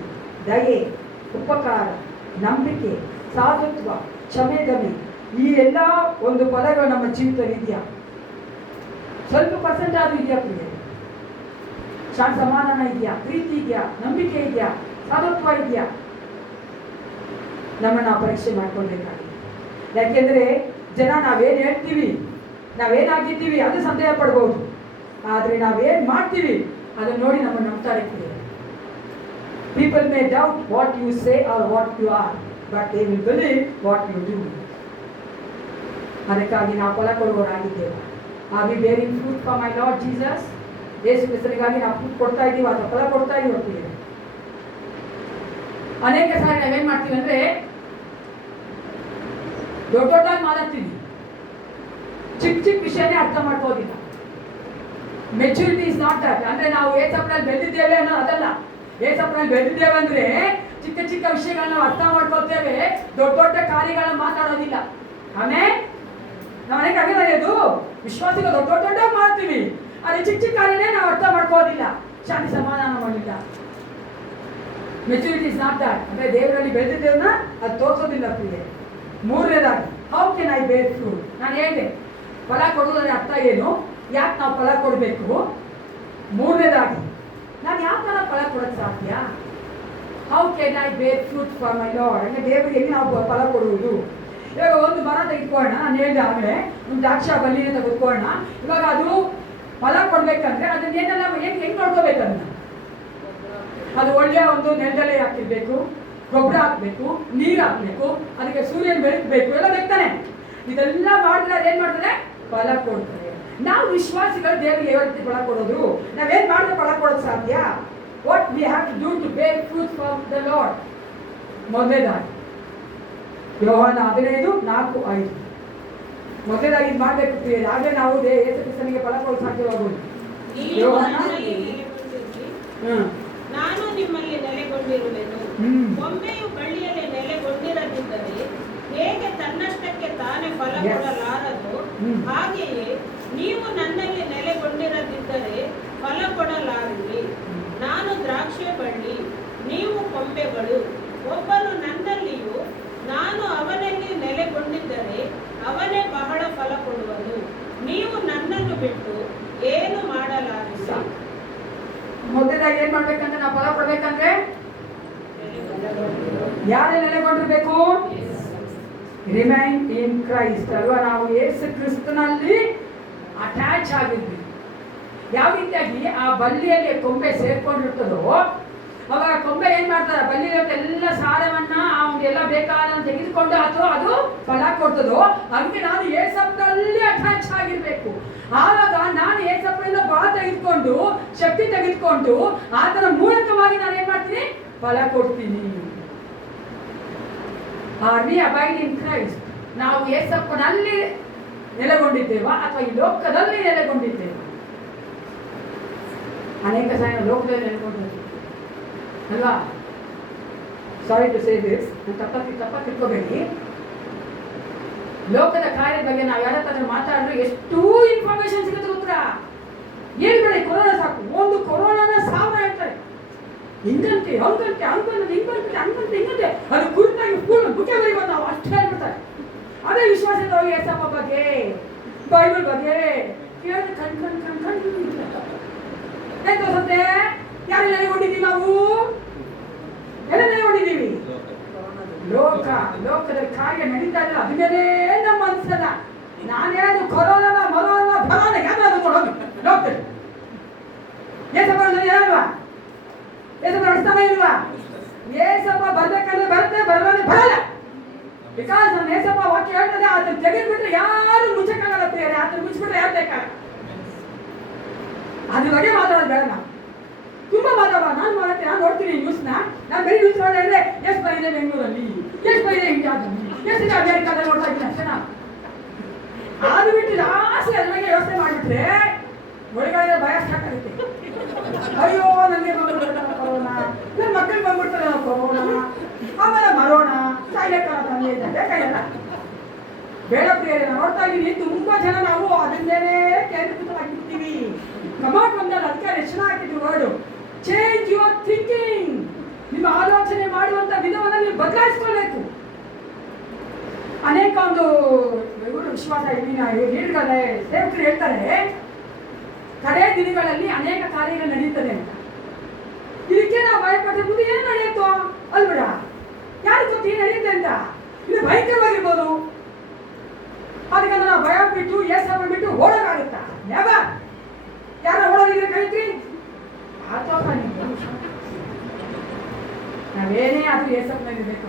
ದಯೆ, ಉಪಕಾರ, ನಂಬಿಕೆ, ಸಾಧುತ್ವ, ಕ್ಷಮೆದಮೆ, ಈ ಎಲ್ಲ ಒಂದು ಫಲಗಳು ನಮ್ಮ ಜೀವಿತದಲ್ಲಿ ಇದೆಯಾ? ಸ್ವಲ್ಪ ಪರ್ಸೆಂಟ್ ಆದ್ರೂ ಇದೆಯಾ ಪ್ರಿಯರೇ? ಸಮಾಧಾನ ಇದೆಯಾ? ಪ್ರೀತಿ ಇದೆಯಾ? ನಂಬಿಕೆ ಇದೆಯಾ? ಸಾಧುತ್ವ ಇದೆಯಾ? ನಮ್ಮನ್ನು ನಾವು ಪರೀಕ್ಷೆ ಮಾಡ್ಕೊಳ್ಬೇಕಾಗಿದೆ. ಯಾಕೆಂದ್ರೆ ಜನ ನಾವೇನು ಹೇಳ್ತೀವಿ, ನಾವೇನಾಗಿದ್ದೀವಿ ಅದು ಸಂದೇಹ ಪಡ್ಬೋದು, ಆದರೆ ನಾವೇನು ಮಾಡ್ತೀವಿ ಅದನ್ನು ನೋಡಿ ನಮ್ಮನ್ನು ನಂಬ್ತಾರೆ. People may doubt what you say are what you are, but they will believe what you do. ಅದಕ್ಕಾಗಿ ನಾವು ಫಲ ಕೊಡುವವರಾಗಿದ್ದೇವೆ. Are we bearing fruit for my Lord Jesus? ಯೇಸು ಕ್ರಿಸ್ತನಿಗಾಗಿ ನಾವು ಫ್ರೂಟ್ ಕೊಡ್ತಾ ಇದ್ದೀವಿ ಅಥವಾ ಫಲ ಕೊಡ್ತಾ ಇದ್ದೀವಿ? ಅನೇಕ ಸಾರಿ ನಾವೇನ್ ಮಾಡ್ತೀವಿ ಅಂದ್ರೆ ದೊಡ್ಡದಾಗಿ ಮಾತಾಡ್ತೀವಿ, ಚಿಕ್ಕ ವಿಷಯನೇ ಅರ್ಥ ಮಾಡ್ಕೋದಿಲ್ಲ. Maturity is not that. ಅಂದ್ರೆ ನಾವು ಏಸಪ್ಪನಲ್ಲಿ ಬೆಳೆದಿದ್ದೇವೆ ಅನ್ನೋ ಅದಲ್ಲ. ಏಸಪ್ಪನಲ್ಲಿ ಬೆಳೆದಿದ್ದೇವೆ ಅಂದ್ರೆ ಚಿಕ್ಕ ಚಿಕ್ಕ ವಿಷಯಗಳನ್ನ ಅರ್ಥ ಮಾಡ್ಕೊಳ್ತೇವೆ, ದೊಡ್ಡ ಕಾರ್ಯಗಳನ್ನ ಮಾತಾಡೋದಿಲ್ಲ. ಆಮೇಲೆ ನಾವು ಅನೇಕ ಅದು ವಿಶ್ವಾಸಿಗಳು ದೊಡ್ಡ ಮಾಡ್ತೀವಿ, ಅದೇ ಚಿಕ್ಕ ಕಾರ್ಯನೇ ನಾವು ಅರ್ಥ ಮಾಡ್ಕೋದಿಲ್ಲ, ಶಾಂತಿ ಸಮಾಧಾನ ಮಾಡಿಲ್ಲ. Maturity is not that. ಅಂದ್ರೆ ದೇವರಲ್ಲಿ ಬೆಳೆದಿದ್ದೇವನ್ನ ಅದು ತೋರಿಸೋದಿಲ್ಲ ಪ್ರಿಯೆ. ಮೂರನೇದಾಗಿ, ಹೌ ಕೆನ್ ಐ ಬೇರ್ ಫ್ರೂಟ್? ನಾನು ಹೇಳಿದೆ ಫಲ ಕೊಡುವುದರ ಅರ್ಥ ಏನು, ಯಾಕೆ ನಾವು ಫಲ ಕೊಡಬೇಕು. ಮೂರನೇದಾಗಿ, ನಾನು ಯಾವ ಥರ ಫಲ ಕೊಡೋಕ್ಕೆ ಸಾಧ್ಯ? ಹೌ ಕೆನ್ ಐ ಬೇರ್ ಫ್ರೂಟ್ ಫಾರ್ ಮೈ ಲಾರ್ಡ್? ಅಂದರೆ ದೇವರಿಗೆ ಹೆಂಗೆ ನಾವು ಫಲ ಕೊಡುವುದು? ಇವಾಗ ಒಂದು ಮರ ತೆಗೆದುಕೊಳ್ಳೋಣ, ನಾನು ಹೇಳಿದೆ ಆಮೇಲೆ ಒಂದು ದ್ರಾಕ್ಷ ಬಳ್ಳಿನ ತೆಗೆದುಕೊಳ್ಳೋಣ. ಇವಾಗ ಅದು ಫಲ ಕೊಡ್ಬೇಕಂದ್ರೆ ಅದನ್ನ ಏನೆಲ್ಲ ಹೆಂಗೆ ನೋಡ್ಕೋಬೇಕಂತ, ಅದು ಒಳ್ಳೆಯ ಒಂದು ನೆಲದಲ್ಲೇ ಹಾಕಿರ್ಬೇಕು, ಗೊಬ್ಬರ ಹಾಕಬೇಕು, ನೀರು ಹಾಕಬೇಕು, ಅದಕ್ಕೆ ಸೂರ್ಯನ ಬೆಳಕಬೇಕು, ಎಲ್ಲ ಬೇಕ್ತಾನೆ. ಇದೆಲ್ಲ ಮಾಡಿದ್ರೆ ಅದೇನು ಮಾಡ್ತಾರೆ? ಫಲ ಕೊಡ್ತಾರೆ. ನಾವು ವಿಶ್ವಾಸಿಗಳು ದೇವರಿಗೆ ಯಾವ ರೀತಿ ಫಲ ಕೊಡೋದು? ನಾವೇನು ಮಾಡಿದ್ರೆ ಫಲ ಕೊಡೋದು ಸಾಧ್ಯ? What we have to do to bear fruit for the lord? ಮೊದಲನೇದಾಗಿ ಯೋಹಾನ 15:4-5 ಮೊದಲನೇದಾಗಿ ಇದು ಮಾಡಬೇಕು ಪ್ರಿಯರೇ. ಹಾಗೆ ನಾವು ಯೇಸು ಕ್ರಿಸ್ತನಿಗೆ ಫಲ ಕೊಡಲು ಸಾಧ್ಯವಾಗುವುದು. ನೀವು ಯೋಹಾನ ನನ್ನಲ್ಲಿ ನೆಲೆಗೊಂಡಿರಿ, ನಾನು ನಿಮ್ಮಲ್ಲಿ ನೆಲೆಗೊಂಡಿರುವೆನು. ಕೊಂಬೆಯು ಬಳ್ಳಿಯಲ್ಲಿ ನೆಲೆಗೊಂಡಿರದಿದ್ದರೆ ಹೇಗೆ ತನ್ನಷ್ಟಕ್ಕೆ ತಾನೇ ಫಲ ಕೊಡಲಾರದು, ಹಾಗೆಯೇ ನೀವು ನನ್ನಲ್ಲಿ ನೆಲೆಗೊಂಡಿರದಿದ್ದರೆ ಫಲ ಕೊಡಲಾರಿರಿ. ನಾನು ದ್ರಾಕ್ಷಿ ಬಳ್ಳಿ, ನೀವು ಕೊಂಬೆಗಳು. ಒಬ್ಬನು ನನ್ನಲ್ಲಿಯೂ ನಾನು ಅವನಲ್ಲಿ ನೆಲೆಗೊಂಡಿದ್ದರೆ ಅವನೇ ಬಹಳ ಫಲ ಕೊಡುವನು. ನೀವು ನನ್ನನ್ನು ಬಿಟ್ಟು ಏನು ಮಾಡಲಾರಿರಿ. ಮೊದಲಾಗಿ ಏನ್ ಮಾಡ್ಬೇಕಂದ್ರೆ ನಾವು ಫಲ ಕೊಡ್ಬೇಕಂದ್ರೆ ಯಾರೇ ನೆಲೆಗೊಂಡಿರ್ಬೇಕು? ರಿಮೈನ್ ಇನ್ ಕ್ರೈಸ್ಟ್ ಅಲ್ವಾ? ನಾವು ಯೇಸು ಕ್ರಿಸ್ತನಲ್ಲಿ ಅಟ್ಯಾಚ್ ಆಗಿದ್ವಿ. ಯಾವ ರೀತಿಯಾಗಿ ಆ ಬಳ್ಳಿಯಲ್ಲಿ ಕೊಂಬೆ ಸೇರ್ಕೊಂಡಿರ್ತದೋ ಅವಾಗ ಕೊಂಬೆ ಏನ್ ಮಾಡ್ತಾರೆ, ಬಳ್ಳಿಯಲ್ಲಿ ಎಲ್ಲ ಸಾರವನ್ನ ಅವನಿಗೆಲ್ಲ ಬೇಕಾದ ತೆಗೆದುಕೊಂಡು ಅಥವಾ ಅದು ಫಲ ಕೊಡ್ತದೋ ಹಂಗೆ ನಾನು ಏಸಪ್ಪನಲ್ಲಿ ಅಟ್ಯಾಚ್ ಆಗಿರ್ಬೇಕು. ಆವಾಗ ನಾನು ಏಸಪ್ಪನಿಂದ ಬಲ ತೆಗೆದುಕೊಂಡು ಶಕ್ತಿ ತೆಗೆದುಕೊಂಡು ಆತನ ಮೂಲಕವಾಗಿ ನಾನು ಏನ್ ಮಾಡ್ತೀನಿ, ಫಲ ಕೊಡ್ತೀನಿ. Are we abide in Christ? ನಾವು ಏಸಪ್ಪನಲ್ಲಿ ನೆಲೆಗೊಂಡಿದ್ದೇವಾ ಅಥವಾ ಈ ಲೋಕದಲ್ಲಿ ನೆಲೆಗೊಂಡಿದ್ದೇವಾ? ಅನೇಕ ಸಮಯ ಲೋಕದಲ್ಲಿ ನೆಲೆಗೊಂಡಿದ್ದೇವೆ ಅಲ್ವಾ? ಸಾರಿ ಟು ಸೇ ದಿಸ್, ತಪ್ಪ ತಿಳ್ಕೋಬೇಡಿ. ಲೋಕದ ಕಾರ್ಯದ ಬಗ್ಗೆ ನಾವು ಯಾರ ಹತ್ರ ಮಾತಾಡಿದ್ರೆ ಎಷ್ಟು ಇನ್ಫಾರ್ಮೇಶನ್ ಸಿಗುತ್ತೆ ಉತ್ತರ ಹೇಳ್ಬೇಡಿ. ಕೊರೋನಾ ಸಾಕು, ಒಂದು ಕೊರೋನಾನ 1000 ಹೇಳ್ತಾರೆ. ಹಿಂಗಂತೆ ಹಂಗಂತೆ ಹಂಗಂತೆ ಹಿಂಗಂತೆ ಹಂಗಂತೆ ಹಿಂಗಂತೆ ಅದು ಕುರಿತಾಗಿ ಫುಲ್ ಬುಕ್ಕೆ ಬರೀಬೋದು ನಾವು, ಅಷ್ಟು ಹೇಳ್ಬಿಡ್ತಾರೆ. ಅದೇ ವಿಶ್ವಾಸದ ಏಸಪ್ಪ ಬಗ್ಗೆ, ಬೈಬಲ್ ಬಗ್ಗೆ ಕೇಳಿ ತೋರ್ಸತ್ತೆ. ಯಾರು ನೆಲೆಗೊಂಡಿದ್ದೀವಿ ನಾವು? ಎಲ್ಲ ನೆಲೆಗೊಂಡಿದ್ದೀವಿ. ಲೋಕದ ಕಾರ್ಯ ನಡೀತಾ ಇಲ್ಲ, ಅದನ್ನೇ ನಮ್ಮ ಅನ್ಸಲ್ಲ. ನಾನೇನು ಕೊರೋನಾ ಮರೋನ ಫಲಾನ ಯಾವ್ದು ಕೊಡೋದು ಲೋಕದಲ್ಲಿ ಏಸಪ್ಪ ಹೇಳಲ್ವಾ? ಏಸಪ್ಪ ನಡೆಸ್ತಾನೆ ಇಲ್ವಾ? ಏಸಪ್ಪ ಬರ್ಬೇಕಂದ್ರೆ ಬರುತ್ತೆ, ಬರಲ್ಲ ಬರಲ್ಲ. ಬಿಕಾಸ್ ನಮ್ಮ ಏಸಪ್ಪ ವಾಕ್ಯ ಹೇಳ್ತದೆ, ಅದನ್ನ ತೆಗೆದ್ಬಿಟ್ರೆ ಯಾರು ಮುಚ್ಚಕ್ಕಾಗಲ್ಲ ಪ್ರಿಯರೇ. ಅದನ್ನ ಮುಚ್ಚಿಬಿಟ್ರೆ ಯಾರು ಬೇಕಾಗ? ಅದ್ರ ಬಗ್ಗೆ ಮಾತಾಡೋದು ಬೇಡ. ನಾವು ತುಂಬಾ ಮಾತಾಡ, ನಾನು ಮಾಡ್ತೀನಿ, ನಾನು ನೋಡ್ತೀನಿ ನ್ಯೂಸ್ನ. ನಾನು ಬರೀ ನ್ಯೂಸ್ ನೋಡಿದ್ರೆ ಎಷ್ಟು ಬರಿದೆ ಬೆಂಗಳೂರಲ್ಲಿ, ಎಷ್ಟು ಬರಿದೆ ಇಂಡಿಯಾದಲ್ಲಿ, ಎಷ್ಟು ಅಮೆರಿಕಾದಲ್ಲಿ ನೋಡ್ತಾ ಇದ್ದೀನಿ ಅಷ್ಟೇ. ನಾನು ಅದು ಬಿಟ್ಟು ಜಾಸ್ತಿ ಅದ್ರ ಬಗ್ಗೆ ಯೋಚನೆ ಮಾಡಿಬಿಟ್ರೆ ಒಳಗಡೆ ಭಯ ಸ್ಟಾರ್ಟ್ ಆಗುತ್ತೆ. ಅಯ್ಯೋ ನನಗೆ ಬಂದ್ಬಿಡ್ತಾರೆ ಕೊರೋನಾ, ನನ್ನ ಮಕ್ಕಳಿಗೆ ಬಂದ್ಬಿಡ್ತಾರೆ ಕೊರೋನಾ, ಆಮೇಲೆ ಮರೋಣ ಸಾಯ್ಲೆಕ್ಕಲ್ಲ ತಂದೆ ಇದ್ದಂತೆ ಕೈಯಲ್ಲ. ಬೇಡ ಪ್ರಿಯರೇ, ನಾನು ನೋಡ್ತಾ ಇದ್ದೀನಿ ತುಂಬಾ ಜನ ನಾವು ಅದನ್ನೇ ಕೇಂದ್ರೀಕೃತವಾಗಿರ್ತೀವಿ. ಕಮಾಂಡ್ ಬಂದಾಗ ಅದಕ್ಕೆ ರಚನೆ ಹಾಕಿದ್ರು ವರ್ಡು, ಚೇಂಜ್ ಯುವರ್ ಥಿಂಕಿಂಗ್. ನಿಮ್ಮ ಆಲೋಚನೆ ಮಾಡುವಂತ ವಿಧವನ್ನು ನೀವು ಬದಲಾಯಿಸ್ಕೊಳ್ಬೇಕು. ಅನೇಕ ಒಂದು ವಿಶ್ವಾಸ ಹೇಳಿದ್ದಾರೆ, ಸೇವಕರು ಹೇಳ್ತಾರೆ ಕಡೆ ದಿನಗಳಲ್ಲಿ ಅನೇಕ ಕಾರ್ಯಗಳು ನಡೆಯುತ್ತದೆ ಅಂತ. ಇದಕ್ಕೆ ನಾವು ಭಯಪಟ್ಟರೆ ಮುಂದೆ ಏನು ನಡೆಯುತ್ತೋ ಅಲ್ಬಿಡ, ಯಾರು ಗೊತ್ತು ಏನು ನಡೆಯುತ್ತೆ ಅಂತ. ಇದು ಭಯಂಕರವಾಗಿರ್ಬೋದು. ಅದಕ್ಕೆ ನಾವು ಭಯ ಬಿಟ್ಟು ಏಸಪ್ಪ ಬಿಟ್ಟು ಓಡೋಕ್ಕಾಗುತ್ತಾ? ನೆವರ್. ಯಾರ ಓಡೋದಿದ್ರೆ ಕೈತ್ರಿ ನಾವೇನೇ ಆದ್ರೂ ಏಸಪ್ಪನಲ್ಲಿ ಬೇಕು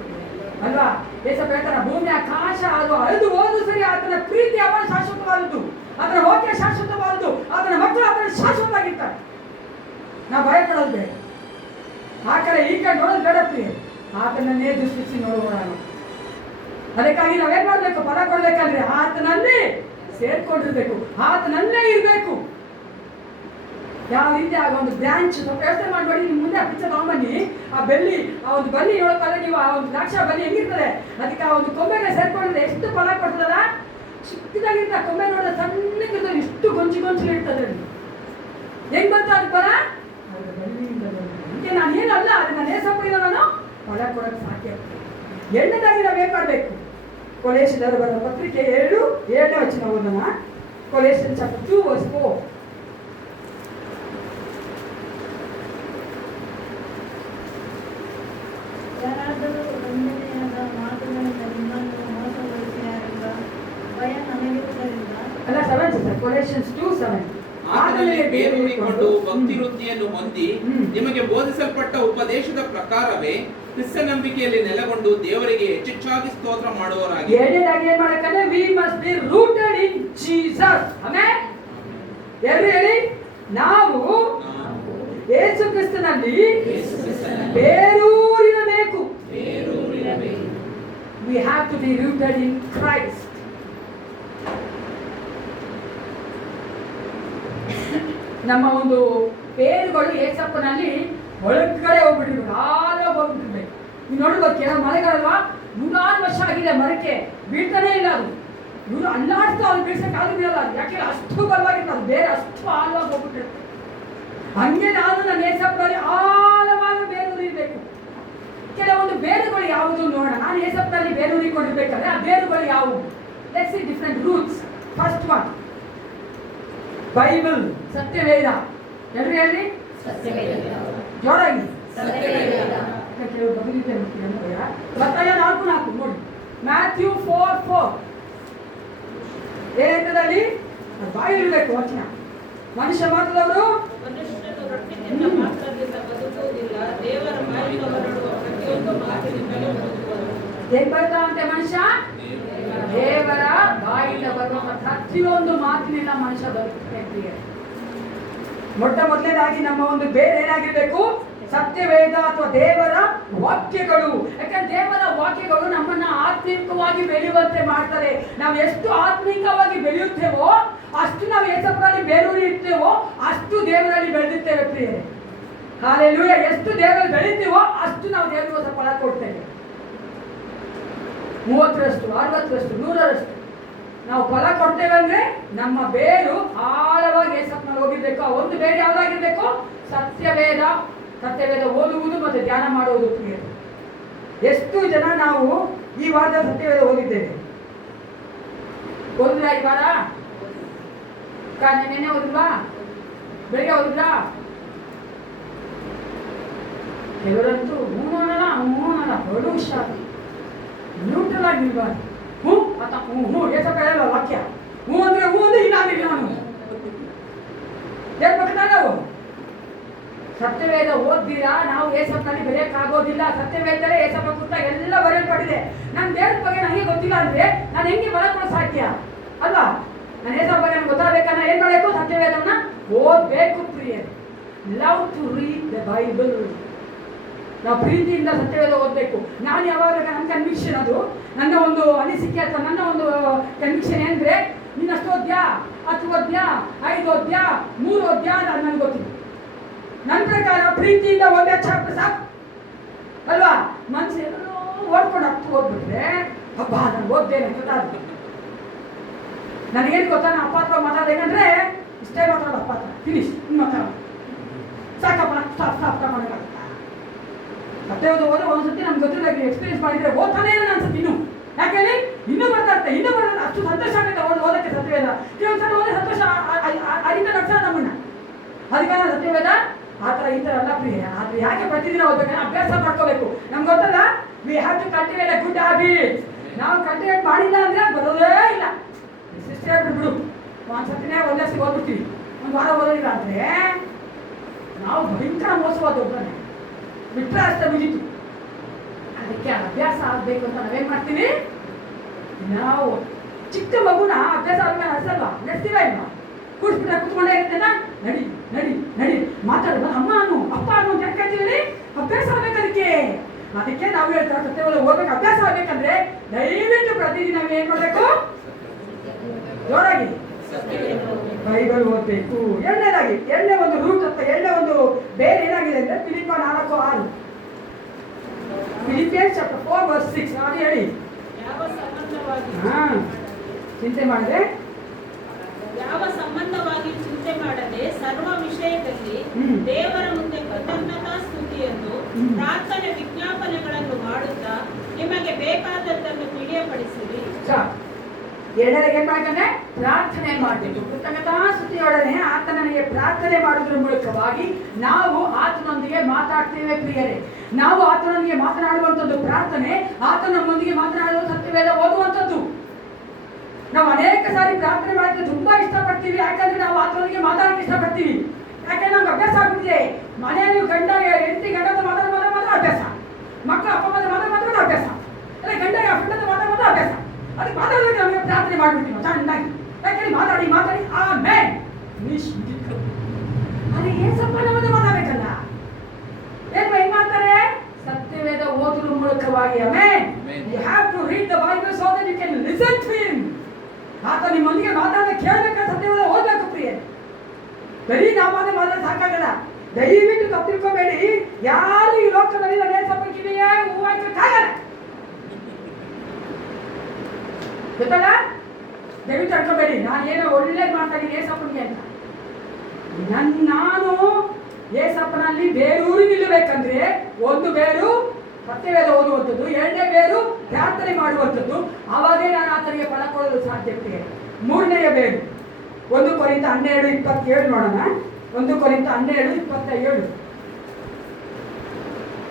ಅಲ್ವಾ? ಏಸಪ್ಪ ಹೇಳ್ತಾರ, ಭೂಮಿ ಆಕಾಶ ಅದು ಅಳೆದು ಹೋದ್ರು ಸರಿ, ಆತನ ಪ್ರೀತಿ ಅವನ ಶಾಶ್ವತವಾದದ್ದು, ಆತನ ವಾಕ್ಯ ಶಾಶ್ವತವಾದದ್ದು, ಆತನ ಮಕ್ಕಳು ಆತನ ಶಾಶ್ವತವಾಗಿರ್ತಾರೆ. ನಾವು ಭಯ ಪಡೋದು ಬೇಡ, ಆ ಕಡೆ ಈ ಕಡೆ ನೋಡೋದು ಬೇಡ ಪ್ರಿಯ. ಆತನನ್ನೇ ದೃಷ್ಟಿಸಿ ನೋಡೋಣ. ಅದಕ್ಕಾಗಿ ನಾವೇನ್ ಮಾಡ್ಬೇಕು? ಫಲ ಕೊಡ್ಬೇಕಂದ್ರೆ ಆತನಲ್ಲಿ ಸೇರ್ಕೊಂಡಿರ್ಬೇಕು, ಆತನಲ್ಲೇ ಇರ್ಬೇಕು. ಯಾವ ರೀತಿ ಆಗ ಒಂದು ಬ್ರಾಂಚ್ ವ್ಯವಸ್ಥೆ ಮಾಡಬೇಡಿ. ನೀವು ಮುಂದೆ ಆ ಪಿಕ್ಚರ್ ತಗೊಂಡ್ಬನ್ನಿ, ಆ ಬೆಲ್ಲಿ ಆ ಒಂದು ಬನ್ನಿ ನೋಡೋಕ್ಕಾದ್ರೆ ನೀವು ಆ ಒಂದು ದ್ರಾಕ್ಷ ಬನ್ನಿ ಹೆಂಗಿರ್ತದೆ, ಅದಕ್ಕೆ ಆ ಒಂದು ಕೊಂಬೆಗೆ ಸೇರ್ಕೊಂಡಿದ್ರೆ ಎಷ್ಟು ಫಲ ಕೊಡ್ತದಲ್ಲ. ಚಿಕ್ಕದಾಗಿರ್ತ ಕೊಂಬೆ ನೋಡಿದ್ರೆ ಸಣ್ಣಗಿರ್ತದೆ, ಇಷ್ಟು ಗೊಂಚಿ ಇರ್ತದೆ. ಹೆಂಗ್ ಬಂತ ಅದು ಫಲ? ನಾನು ಏನಲ್ಲ, ಅದನ್ನ ನೇಸಪ್ಪಿನ ನಾನು ಫಲ ಕೊಡಕ್ಕೆ ಸಾಧ್ಯ. ಎರಡನೇದಾಗಿ ನಾವೇನ್ ಮಾಡ್ಬೇಕು? ಕೊಲೇಶದವರು ಬರೋ ಪತ್ರಿಕೆ 7ನೇ ವಚನ ಓದೋಣ. ಕೊಲೇಶನ್ ಚಾಪ್ಟರ್ 2 verse 4. ಯಾರಾದರೂ ವಂದನೆಯಾದ ಮಾತುಗಳಿಂದ ನಿಮ್ಮನ್ನು ಮೋಸಗೊಳಿಸಿಯಾರೆಂಬ ಭಯ ನಮಗಿರುವುದರಿಂದ ಅಲ್ಲ 7 ಸರ್, ಕೊಲೇಶನ್ಸ್ 2:7. ಆತನಲ್ಲಿ ಬೇರೂರಿಕೊಂಡು ಭಕ್ತಿ ವೃತ್ತಿಯನ್ನು ಹೊಂದಿ ನಿಮಗೆ ಬೋಧಿಸಲ್ಪಟ್ಟ ಉಪದೇಶದ ಪ್ರಕಾರವೇ ಕ್ರಿಸ್ತ ನಂಬಿಕೆಯಲ್ಲಿ ನೆಲೆಗೊಂಡು ದೇವರಿಗೆ ಹೆಚ್ಚೆಚ್ಚಾಗಿ ಸ್ತೋತ್ರ ಮಾಡುವವರಾಗಿ. ಎರಡನೇದಾಗಿ ಏನ್ ಮಾಡಬೇಕಂದ್ರೆ we must be rooted in Jesus. Amen. ಎಲ್ಲರೂ ಹೇಳಿ, ನಾವು ಯೇಸು ಕ್ರಿಸ್ತನಲ್ಲಿ ಬೇರೂರಿರಬೇಕು. We have to be rooted in Christ. ನಮ್ಮ ಒಂದು ಬೇರುಗಳು ಯೇಸಪ್ಪನಲ್ಲಿ ಒಳಗಡೆ ಹೋಗ್ಬಿಟ್ಟಿರ್ಬೇಕು, ಹಾಳಾಗಿ ಹೋಗ್ಬಿಟ್ಟಿರ್ಬೇಕು. ನೀವು ನೋಡ್ಬೋದು ಕೆಲವು ಮರಗಳಲ್ವಾ 100 ವರ್ಷ ಆಗಿದೆ ಮರಕ್ಕೆ, ಬೀಳ್ತಾನೆ ಇಲ್ಲ ಅದು. ಇವರು ಅಲ್ಲಾಡ್ತಾ ಅದು ಬೀಳ್ಸಕ್ಕೆ ಅದು ಬೀಳಲ್ಲ. ಯಾಕೆಂದ್ರೆ ಅಷ್ಟು ಬಲವಾಗಿರ್ತದೆ, ಅದು ಬೇರೆ ಅಷ್ಟು ಆಳವಾಗಿ ಹೋಗ್ಬಿಟ್ಟಿರುತ್ತೆ. ಹಂಗೆ ನಾನು ನನ್ನ ಯೇಸಪ್ಪನಲ್ಲಿ ಆಳವಾಗಿ ಬೇರೂರಿರ್ಬೇಕು. ಕೆಲವೊಂದು ಬೇರುಗಳು ಯಾವುದು ನೋಡೋಣ. ನಾನು ಯೇಸಪ್ಪನಲ್ಲಿ ಬೇರೂರಿಕೊಂಡಿರ್ಬೇಕಾದ್ರೆ ಆ ಬೇರುಗಳು ಯಾವುವು? Let's see different roots. First one Bible, ಸತ್ಯವೇದ. ಎಲ್ಲರೂ ಹೇಳಿ ಜೋರಾಗಿ. ಕೆಲವು ಬದಲಿದೆ ಮತ್ತಾಯ 4:4 ನೋಡಿ. ಮ್ಯಾಥ್ಯೂ 4:4 ಏನಂತದಲ್ಲಿ ಬಾಯಿ ಇರಬೇಕು ವಚನ. ಮನುಷ್ಯ ಮಾತ್ರದವರು ಮನುಷ್ಯನು ರೊಟ್ಟಿಯಿಂದ ಮಾತ್ರದಿಂದ ಬದುಕುವುದಿಲ್ಲ, ದೇವರ ಬಾಯಿಂದ ಹೊರಡುವ ಪ್ರತಿಯೊಂದು ಮಾತಿನಿಂದಲೂ ಬದುಕುವನು. ಹೇಗೆ ಬರ್ತಾನಂತೆ ಮನುಷ್ಯ? ದೇವರ ಬಾಯಿಂದ ಬರುವ ಪ್ರತಿಯೊಂದು ಮಾತಿನಿಂದ ಮನುಷ್ಯ ಬದುಕುತ್ತೆ. ಮೊದಲನೇದಾಗಿ ನಮ್ಮ ಒಂದು ಬೇರೆ ಏನಾಗಿರ್ಬೇಕು? ಸತ್ಯವೇದ ಅಥವಾ ದೇವರ ವಾಕ್ಯಗಳು. ಯಾಕಂದ್ರೆ ದೇವರ ವಾಕ್ಯಗಳು ನಮ್ಮನ್ನ ಆತ್ಮಿಕವಾಗಿ ಬೆಳೆಯುವಂತೆ ಮಾಡ್ತಾರೆ. ನಾವು ಎಷ್ಟು ಆತ್ಮಿಕವಾಗಿ ಬೆಳೆಯುತ್ತೇವೋ ಅಷ್ಟು ನಾವು ಯೇಸಪ್ಪನಲ್ಲಿ ಬೇರೂರಿ ಇರ್ತೇವೋ ಅಷ್ಟು ದೇವರಲ್ಲಿ ಬೆಳೆದಿರ್ತೇವೆ ಪ್ರಿಯರೇ. ಹಲ್ಲೆಲೂಯಾ. ಎಷ್ಟು ದೇವರಲ್ಲಿ ಬೆಳಿತೀವೋ ಅಷ್ಟು ನಾವು ದೇವರಿಗೆ ಫಲ ಕೊಡ್ತೇವೆ. 30ರಷ್ಟು, 60ರಷ್ಟು, 100ರಷ್ಟು ನಾವು ಫಲ ಕೊಡ್ತೇವೆ ಅಂದ್ರೆ ನಮ್ಮ ಬೇರು ಆಳವಾಗಿ ಯೇಸಪ್ಪನಲ್ಲಿ ಹೋಗಿರ್ಬೇಕು. ಆ ಒಂದು ಬೇರು ಯಾವ್ದಾಗಿರ್ಬೇಕು? ಸತ್ಯವೇದ ಓದುವುದು ಮತ್ತು ಧ್ಯಾನ ಮಾಡುವುದು ಪ್ರಿಯರೇ. ಎಷ್ಟು ಜನ ನಾವು ಈ ವಾರದ ಸತ್ಯವೇದ ಓದಿದ್ದೇವೆ? ಓದಿದ್ರಾ ಈ ವಾರ? ನೆನ್ನೆ ಓದಿದ್ವಾ? ಬೆಳಿಗ್ಗೆ ಓದಿದ್ರಾ? ಕೆಲವರಂತೂ ಹೂನಲ್ಲ ಬಡು ಹುಷಾರು ನ್ಯೂಟ್ರಲ್ ಆಗಿ ನಿಲ್ಬಾರ್ದು. ಹ್ಞೂ ಏಸಪ್ಪ ಹೇಳಲ್ಲ ವಾಕ್ಯ. ಹ್ಞೂ ಅಂದ್ರೆ ನಾನು ಹೇಳ್ಬೇಕಲ್ಲ. ನಾವು ಸತ್ಯವೇದ ಓದ್ದಿರಾ ನಾವು ಏಸಪ್ಪನಲ್ಲಿ ಬೆಳೆಯಕ್ಕಾಗೋದಿಲ್ಲ. ಸತ್ಯವೇದಲ್ಲೇ ಏಸಪ್ಪ ಕುರಿತ ಎಲ್ಲ ಬರೆಯಲ್ಪಟ್ಟಿದೆ. ನನ್ನ ದೇವ್ರ ಬಗ್ಗೆ ನನಗೆ ಗೊತ್ತಿಲ್ಲ ಅಂದ್ರೆ ನಾನು ಹೆಂಗೆ ಬರಕೊಳ್ಳೋ ಸಾಧ್ಯ ಅಲ್ವಾ? ನಾನು ಏಸಪ್ಪ ಬಗ್ಗೆ ನನಗೆ ಗೊತ್ತಾಗಬೇಕನ್ನ ಏನ್ ಮಾಡಬೇಕು? ಸತ್ಯವೇದವನ್ನ ಓದ್ಬೇಕು ಪ್ರಿಯರೇ. Love to read the Bible. ನಾವು ಪ್ರೀತಿಯಿಂದ ಸತ್ಯವೇದ ಓದಬೇಕು. ನಾನು ಯಾವಾಗ ನನ್ನ ಕನ್ವಿಕ್ಷನ್, ಅದು ನನ್ನ ಒಂದು ಅನಿಸಿಕೆ ಅಥವಾ ನನ್ನ ಒಂದು ಕನ್ವಿಕ್ಷನ್ ಏನಂದ್ರೆ, ನೀನಷ್ಟು ಓದ್ಯಾ, 10 ಓದ್ಯಾ, 5 ಓದ್ಯಾ, 3 ಓದ್ಯಾ ಅಂತ ನನಗೆ ಗೊತ್ತಿಲ್ಲ. ನನ್ನ ಪ್ರಕಾರ ಪ್ರೀತಿಯಿಂದ ಓದ್ಯಾ ಚಾಪ್ಟರ್ ಸಾಕು ಅಲ್ವಾ? ಮನಸ್ಸು ಎಲ್ಲೋ ಓದ್ಕೊಂಡು 10 ಓದ್ಬಿಟ್ರೆ ಹಬ್ಬ ನಾನು ಓದ್ದೇನೆ ಗೊತ್ತಾದ್ರು. ನನಗೇನು ಗೊತ್ತಾ? ನಾನು ಅಪ್ಪ ಮಾತಾಡಬೇಕಂದ್ರೆ ಇಷ್ಟೇ ಮಾತಾಡೋದು. ಅಪ್ಪ ಫಿನಿಶ್, ಇನ್ನು ಮಾತಾಡೋದು ಸಾಕಪ್ಪ, ಸ್ಟಾಪ್ ಮಾಡೋಕ್ಕಾಗತ್ತಾ? ಸತ್ಯವೇದ ಓದೋ ಒಂದ್ಸತಿ ನಮ್ಗೆ ಗೊತ್ತಿಲ್ಲ, ಎಕ್ಸ್ಪೀರಿಯನ್ಸ್ ಮಾಡಿದ್ರೆ ಓದ್ತಾನೆ ಇಲ್ಲ ಅನ್ಸುತ್ತೆ. ಯಾಕೆಂದ್ರೆ ಇನ್ನೂ ಬರ್ತಾ ಅಷ್ಟು ಸಂತೋಷ ಆಗುತ್ತೆ ಓದಕ್ಕೆ ಸತ್ಯವೇದ. ಕೆಲವೊಂದ್ಸಲ ಓದಿ ಸಂತೋಷ ಅರಿತ ಲಕ್ಷಣ ನಮ್ಮನ್ನ. ಅದಕ್ಕೆ ಸತ್ಯವೇದ ಆ ಥರ ಈ ಥರ ಅಲ್ಲ ಪ್ರಿಯ. ಆದ್ರೆ ಯಾಕೆ ಪ್ರತಿದಿನ ಓದ್ಬೇಕಂದ್ರೆ ಅಭ್ಯಾಸ ಮಾಡ್ಕೋಬೇಕು. ನಮ್ಗೆ ಗೊತ್ತಲ್ಲ, we have to cultivate a good habit. ನಾವು ಕಲ್ಟಿವೇಟ್ ಮಾಡಿಲ್ಲ ಅಂದ್ರೆ ಬರೋದೇ ಇಲ್ಲ. ಸಿಸ್ಟರ್ ಬಿಡು, ಒಂದ್ಸತಿನೇ ಒಂದೇ ಓದ್ಬಿಡ್ತೀವಿ, ಒಂದು ವಾರ ಓದೋದಿಲ್ಲ ಅಂದ್ರೆ ನಾವು ಭಯಂಕರ ಮೋಸವಾದ ಒಬ್ಬನೇ ಬಿಟ್ಟರೆ ಅಷ್ಟೇ ಮುಗೀತು. ಅದಕ್ಕೆ ಅಭ್ಯಾಸ ಆಗಬೇಕು ಅಂತ ನಾವೇನ್ ಮಾಡ್ತೀವಿ? ನಾವು ಚಿಕ್ಕ ಮಗುನ ಅಭ್ಯಾಸ ಆದ್ಮೇಲೆ ಅನ್ಸಲ್ವಾ? ನಡೆಸ್ತೀವ ಇಲ್ವಾ? ಕೂಡಿಸ್ಬಿಟ್ರೆ ಕುತ್ಕೊಂಡೇ ಇರ್ತೇನ? ನಡಿ ಮಾತಾಡೋದು ಅಮ್ಮ ಅನ್ನು ಅಪ್ಪ ಅನ್ನು ಅಂತ ಹೇಳ್ತೀವಿ. ಅಭ್ಯಾಸ ಆಗ್ಬೇಕು ಅದಕ್ಕೆ ನಾವು ಹೇಳ್ತಾರೆ ಸತ್ಯವೇದ ಓದ್ಬೇಕು. ಅಭ್ಯಾಸ ಆಗ್ಬೇಕಂದ್ರೆ ದಯವಿಟ್ಟು ಪ್ರತಿದಿನ ನಾವು ಏನ್ ಮಾಡ್ಬೇಕು? ಜೋರಾಗಿ ಬೈಬಲ್ ಓದ್ಬೇಕು. ಎರಡನೇ ಒಂದು ರೂಟ್ ಅಥವಾ ಎರಡನೇ ಒಂದು ಬೇರೆ ಏನಾಗಿದೆ ಅಂದ್ರೆ ಫಿಲಿಪ್ಪ 4:6. ಫಿಲಿಪಿಯನ್ಸ್ ಚಾಪ್ಟರ್ 4:6 ಅದು ಹೇಳಿ. ಚಿಂತೆ ಮಾಡದೆ ಸರ್ವ ವಿಷಯದಲ್ಲಿ ದೇವರ ಮುಂದೆ ಕೃತಜ್ಞತಾ ಸ್ತುತಿಯನ್ನು ಪ್ರಾರ್ಥನೆ ವಿಜ್ಞಾಪನೆಗಳನ್ನು ಮಾಡುತ್ತಾ ನಿಮಗೆ ಬೇಕಾದದ್ದನ್ನು ತಿಳಿಯಪಡಿಸಿರಿ. ಎರಡರಿಗೆ ಏನ್ ಮಾಡ್ತಾನೆ? ಪ್ರಾರ್ಥನೆ ಮಾಡಬೇಕು. ಕೃತಜ್ಞತಾ ಸ್ತುತಿಯೊಡನೆ ಆತನಿಗೆ ಪ್ರಾರ್ಥನೆ ಮಾಡುವುದರ ಮೂಲಕವಾಗಿ ನಾವು ಆತನೊಂದಿಗೆ ಮಾತಾಡ್ತೇವೆ ಪ್ರಿಯರೇ. ನಾವು ಆತನೊಂದಿಗೆ ಮಾತನಾಡುವಂಥದ್ದು ಪ್ರಾರ್ಥನೆ, ಆತ ನಮ್ಮೊಂದಿಗೆ ಮಾತನಾಡುವ ಸತ್ಯವೇದ ಓದುವಂಥದ್ದು. ನಾವು ಅನೇಕ ಸಾರಿ ಪ್ರಾರ್ಥನೆ ಮಾಡೋಕ್ಕೆ ತುಂಬಾ ಇಷ್ಟಪಡ್ತೀವಿ. ಯಾಕಂದ್ರೆ ನಾವು ಆತನೊಂದಿಗೆ ಮಾತಾಡಕ್ಕೆ ಇಷ್ಟಪಡ್ತೀವಿ. ಯಾಕಂದ್ರೆ ನಮ್ಗೆ ಅಭ್ಯಾಸ ಆಗ್ಬಿಟ್ಟಿದೆ. ಮನೆಯಲ್ಲಿ ಗಂಡ ಹೆಂಡತಿ ಗಂಡ ಮಾತಾಡ ಅಭ್ಯಾಸ, ಮಕ್ಕಳು ಅಪ್ಪ ಮಾತಾಡ ಅಭ್ಯಾಸ, ಅಲ್ಲ ಗಂಡ ಗಂಡದ ಮಾತಾಡ ಅಭ್ಯಾಸ. ಅದಕ್ಕೆ ಮಾತಾಡೋದಕ್ಕೆ ನಮಗೆ ಪ್ರಾರ್ಥನೆ ಮಾಡ್ಬಿಡ್ತೀವಿ ಚೆನ್ನಾಗಿ. ಯಾಕಂದ್ರೆ ಮಾತಾಡಿ ಆಮೇಲೆ ಅದೇ ಏನ್ ಸ್ವಲ್ಪ ನಮ್ಮದು ಮಾತಾಡ್ಬೇಕಲ್ಲ. ಹೆಂಗ್ ಮಾಡ್ತಾರೆ? ಸತ್ಯವೇದ ಓದುವ ಮೂಲಕವಾಗಿ. ಆಮೇನ್. You have to read the Bible so that you can listen to him. ಆತ ನಿಮ್ಮೊಂದಿಗೆ ಮಾತಾಡೋದು ಕೇಳಬೇಕಾದ್ರೆ ಸತ್ಯವೇದ ಓದಬೇಕು ಪ್ರಿಯ. ಬರೀ ನಾವು ಮಾತಾಡ ಸಾಕಾಗಲ್ಲ. ದಯವಿಟ್ಟು ತಪ್ಪು ತಿಳ್ಕೋಬೇಡಿ. ಯಾರು ಈ ಲೋಕದಲ್ಲಿ ನನ್ನ ಸ್ವಲ್ಪ ಕಿವಿಗೆ ಹೂವಾಗಲ್ಲ ಗೊತ್ತಲ್ಲ? ದಯವಿಟ್ಟು ಅನ್ಕೋಬೇಡಿ ನಾನು ಏನೋ ಒಳ್ಳೇದು ಮಾಡ್ತಾ ಇದ್ದೀನಿ ಏಸಪ್ಪನಿಗೆ ಅಂತ. ನಾನು ಏಸಪ್ಪನಲ್ಲಿ ಬೇರೂರಿ ನಿಲ್ಲಬೇಕಂದ್ರೆ ಒಂದು ಬೇರು ಸತ್ಯವೇದ ಓದುವಂಥದ್ದು, ಎರಡನೇ ಬೇರು ಪ್ರಾರ್ಥನೆ ಮಾಡುವಂಥದ್ದು. ಆವಾಗೇ ನಾನು ಆತನಿಗೆ ಫಲ ಕೊಡಲು ಸಾಧ್ಯತೆ. ಮೂರನೆಯ ಬೇರು 1 ಕೊರಿಂಥ 12:27 ನೋಡೋಣ. 1 ಕೊರಿಂಥ 12:27.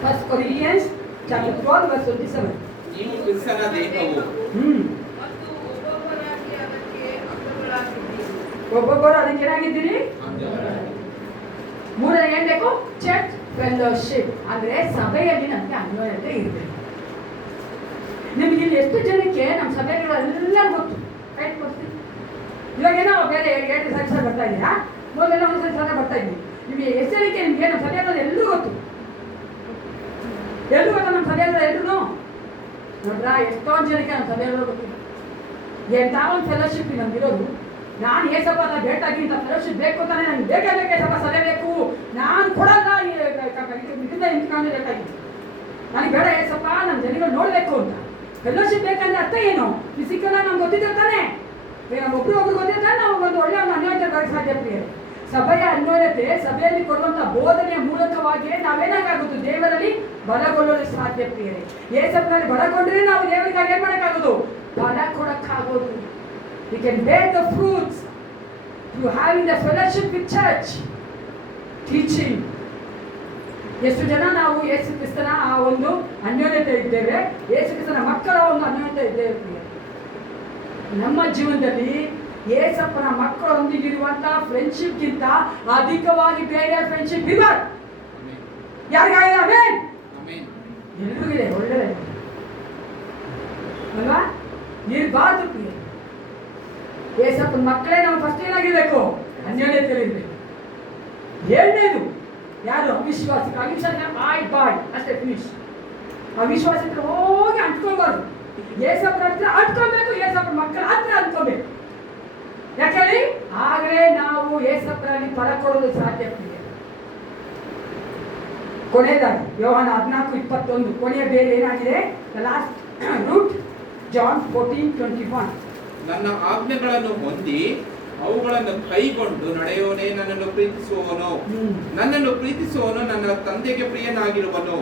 1 Corinthians chapter 12:27. ನೀವು ಕ್ರಿಸ್ತನ ದೇಹವು ಮತ್ತು ಒಬ್ಬೊಬ್ಬರಾಗಿ ಅದಕ್ಕೆ ಅಂಗಗಳಾಗಿದ್ದೀರಿ. ಒಬ್ಬೊಬ್ಬರು ಅದಕ್ಕೆ ಏನಾಗಿದ್ದೀರಿ? ಏನಿರಬೇಕು? ಚರ್ಚ್ ಫೆಲೋಶಿಪ್, ಅಂದ್ರೆ ಸಭೆಯಲ್ಲಿ ನಮಗೆ ಅನ್ಯೋನ್ಯತೆ ಇರಬೇಕು. ನಿಮ್ಗೆ ಇಲ್ಲಿ ಎಷ್ಟು ಜನಕ್ಕೆ ನಮ್ಮ ಸಭೆಗಳೆಲ್ಲ ಗೊತ್ತು? ಕೈಟ್ ಕೊಡ್ತೀವಿ. ಇವಾಗ ಏನೋ ಬೇರೆ 2 ಸಲ ಬರ್ತಾ ಇದ್ದೀರಾ, ಮೊದಲೆಲ್ಲ 1 ಸಲ ಬರ್ತಾ ಇದ್ವಿ. ನಿಮಗೆ ಎಷ್ಟು ಜನಕ್ಕೆ ನಿಮಗೆ ನಮ್ಮ ಸಭೆಗಳು ಎಲ್ಲರೂ ಗೊತ್ತು? ಎಲ್ಲರೂ ಗೊತ್ತಾ ನಮ್ಮ ಸಭೆಗಳು ಎಲ್ಲರೂ? ನೋಡ್ರಾ, ಎಷ್ಟೊಂದು ಜನಕ್ಕೆ ನಮ್ಮ ಸಭೆಗಳು ಗೊತ್ತಿಲ್ಲ. ಎಂಥ ಒಂದು ಫೆಲೋಶಿಪ್ ನಮ್ಗಿರೋದು. ನಾನು ಏಸಪ್ಪ ಅದ ಭೇಟಾಗಿ ಇಂಥ ಫೆಲೋಶಿಪ್ ಬೇಕು ಅಂತಾನೆ, ನನಗೆ ಬೇಕೇ ಸ್ವಲ್ಪ ಸಭೆ ಬೇಕು, ನಾನು ಕೊಡಲ್ಲ ಇದರಿಂದ ಇಂಟ್ಕೊಂಡು ಬೇಕಾಗಿತ್ತು, ನನಗೆ ಬೇಡ ಏಸಪ್ಪ, ನಮ್ಮ ಜನಗಳು ನೋಡಬೇಕು ಅಂತ. ಫೆಲೋಶಿಪ್ ಬೇಕಂದ್ರೆ ಅರ್ಥ ಏನು? ಫಿಸಿಕಲ್ ನಮ್ಗೆ ಗೊತ್ತಿರ್ತಾನೆ, ನಮ್ಮ ಒಬ್ರು ಗೊತ್ತಿರ್ತಾನೆ, ನಾವು ಒಂದು ಒಳ್ಳೆ ಒಂದು ಅನ್ಯೋನ್ಯತೆ ಬರಕ್ಕೆ ಸಾಧ್ಯ. ಪ್ರಿಯ ಸಭೆಯ ಅನ್ಯೋನ್ಯತೆ, ಸಭೆಯಲ್ಲಿ ಕೊಡುವಂಥ ಬೋಧನೆಯ ಮೂಲಕವಾಗಿಯೇ ನಾವೇನಾಗುತ್ತೆ? ದೇವರಲ್ಲಿ ಬಲಗೊಳ್ಳಲು ಸಾಧ್ಯ. ಪ್ರಿಯರೇ, ಏಸಪ್ಪನಲ್ಲಿ ಬಲಗೊಂಡ್ರೆ ನಾವು ದೇವರಿಗಾಗಿ ಏನ್ ಮಾಡೋಕ್ಕಾಗೋದು? ಬಲ ಕೊಡಕ್ಕಾಗೋದು. We can bear the fruits through having the fellowship with church, teaching. ಎಷ್ಟು ಜನ ನಾವು ಯೇಸು ಕ್ರಿಸ್ತನ ಆ ಒಂದು ಅನ್ಯೋನ್ಯತೆ ಇದ್ದೇವೆ, ಯೇಸು ಕ್ರಿಸ್ತನ ಮಕ್ಕಳ ಒಂದು ಅನ್ಯೋನ್ಯತೆ ಇದ್ದೇವೆ. ನಮ್ಮ ಜೀವನದಲ್ಲಿ ಯೇಸಪ್ಪನ ಮಕ್ಕಳೊಂದಿಗಿರುವಂತ ಫ್ರೆಂಡ್ಶಿಪ್ಗಿಂತ ಅಧಿಕವಾಗಿ ಬೇರೆ ಫ್ರೆಂಡ್ಶಿಪ್ ಇರಬಾರ್ದು. ಯಾರಿಗಾಗಿದೆ? ಆಮೆನ್. ಎಲ್ರಿಗಿದೆ, ಒಳ್ಳೆಯದೇ ಅಲ್ವಾ? ಇರಬಾರ್ದು. ಯೇಸಪ್ಪನ ಮಕ್ಕಳೇ ನಾವು ಫಸ್ಟ್ ಏನಾಗಿರ್ಬೇಕು? ಅನ್ಯೋನ್ಯತೆಯಲ್ಲಿರ್ಬೇಕು. 2ನೇದು ಯಾರು? ಅವಿಶ್ವಾಸಿಕ. ಆಯ್ ಬಾಯ್ ಅಷ್ಟೇ, ಫಿನಿಶ್. ಅವಿಶ್ವಾಸಿಕ ಹೋಗಿ ಅಂಟ್ಕೊಬಾರ್ದು. ಯೇಸಪ್ಪನ ಹತ್ರ ಅಂಟ್ಕೊಬೇಕು, ಯೇಸಪ್ಪನ ಮಕ್ಕಳ ಹತ್ರ ಅಂಟ್ಕೊಬೇಕು. ಯಾಕೆ ಹೇಳಿ? ಆಗಲೇ ನಾವು ಯೇಸಪ್ಪನಲ್ಲಿ ಫಲ ಕೊಡಲು ಸಾಧ್ಯ. ಕೊನೆಯದಾಗಿ ಯೋಹಾನ 14:21 ಕೊನೆಯ ಬೇರೆ ಏನಾಗಿದೆ? Last root John 14:21. ನನ್ನ ಆಜ್ಞೆಗಳನ್ನು ಹೊಂದಿ ಅವುಗಳನ್ನು ಕೈಗೊಂಡು ನಡೆಯೋನೇ ನನ್ನನ್ನು ಪ್ರೀತಿಸುವವನು. ನನ್ನನ್ನು ಪ್ರೀತಿಸುವವನು ನನ್ನ ತಂದೆಗೆ ಪ್ರಿಯನಾಗಿರುವನು.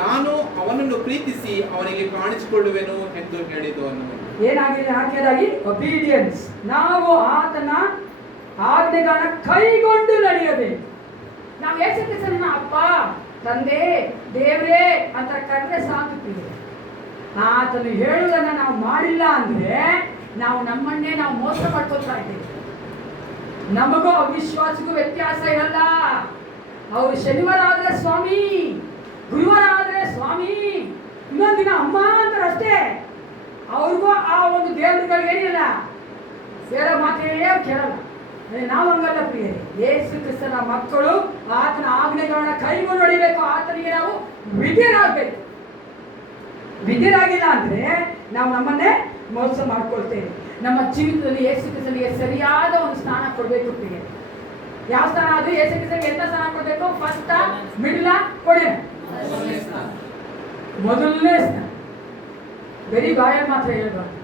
ನಾನು ಅವನನ್ನು ಪ್ರೀತಿಸಿ ಅವನಿಗೆ ಕಾಣಿಸಿಕೊಳ್ಳುವೆನು ಎಂದು ಹೇಳಿದವನು. ಏನಾಗಿದೆ? ಹಾಕಿದಾಗಿ ಒಬೀಡಿಯನ್ಸ್. ನಾವು ಆತನ ಆಜ್ಞೆಗಳನ್ನ ಕೈಗೊಂಡು ನಡೆಯಬೇಕು. ನಾವು ಯೇಸು ಕ್ರಿಸ್ತನ ಅಪ್ಪ, ತಂದೆ, ದೇವರೇ ಅಂತ ಕರೆದ್ರೆ ಸಾಕುತ್ತೀವಿ. ಆತನು ಹೇಳುವುದನ್ನ ನಾವು ಮಾಡಿಲ್ಲ ಅಂದ್ರೆ ನಾವು ನಮ್ಮನ್ನೇ ನಾವು ಮೋಸ ಮಾಡ್ಕೊತಾ ಇದ್ದೇವೆ. ನಮಗೂ ಅವಿಶ್ವಾಸಕ್ಕೂ ವ್ಯತ್ಯಾಸ ಇರಲ್ಲ. ಅವರು ಶನಿವಾರ ಆದ್ರೆ ಸ್ವಾಮಿ, ಗುರುವಾರ ಆದ್ರೆ ಸ್ವಾಮಿ, ಇನ್ನೊಂದು ದಿನ ಅಮ್ಮ ಅಂತಾರೆ ಅಷ್ಟೇ. ಅವ್ರಿಗೂ ಆ ಒಂದು ದೇವರುಗಳಿಗೆ ಏನಿಲ್ಲ, ಹೇಳೋ ಮಾತೇ ಕೇಳಲ್ಲ. ನಾವು ಹಂಗಲ್ಲ ಪ್ರಿಯರೇ. ಯೇಸು ಕ್ರಿಸ್ತನ ಮಕ್ಕಳು ಆತನ ಆಜ್ಞೆಗಳನ್ನ ಕೈಗೊಂಡು ಹೊಡಿಬೇಕು. ಆತನಿಗೆ ನಾವು ವಿಧೇಯರಾಗಬೇಕು. ವಿಧೇಯರಾಗಿಲ್ಲ ಅಂದ್ರೆ ನಾವು ನಮ್ಮನ್ನೇ ಮೋಸ ಮಾಡ್ಕೊಳ್ತೇವೆ. ನಮ್ಮ ಜೀವಿತದಲ್ಲಿ ಯೇಸು ಕ್ರಿಸ್ತನಿಗೆ ಸರಿಯಾದ ಒಂದು ಸ್ಥಾನ ಕೊಡಬೇಕು ಪ್ರಿಯರೇ. ಯಾವ ಸ್ಥಾನ ಅದು? ಯೇಸು ಕ್ರಿಸ್ತನಿಗೆ ಎಂತ ಸ್ಥಾನ ಕೊಡಬೇಕು? ಫಸ್ಟ್, ಮಿಡ್ಲ, ಕೊನೆ. ಮೊದಲನೇ ಸ್ಥಾನ. ಬರೀ ಬಾಯಲ್ಲಿ ಮಾತ್ರ ಹೇಳ್ಬಾರ್ದು,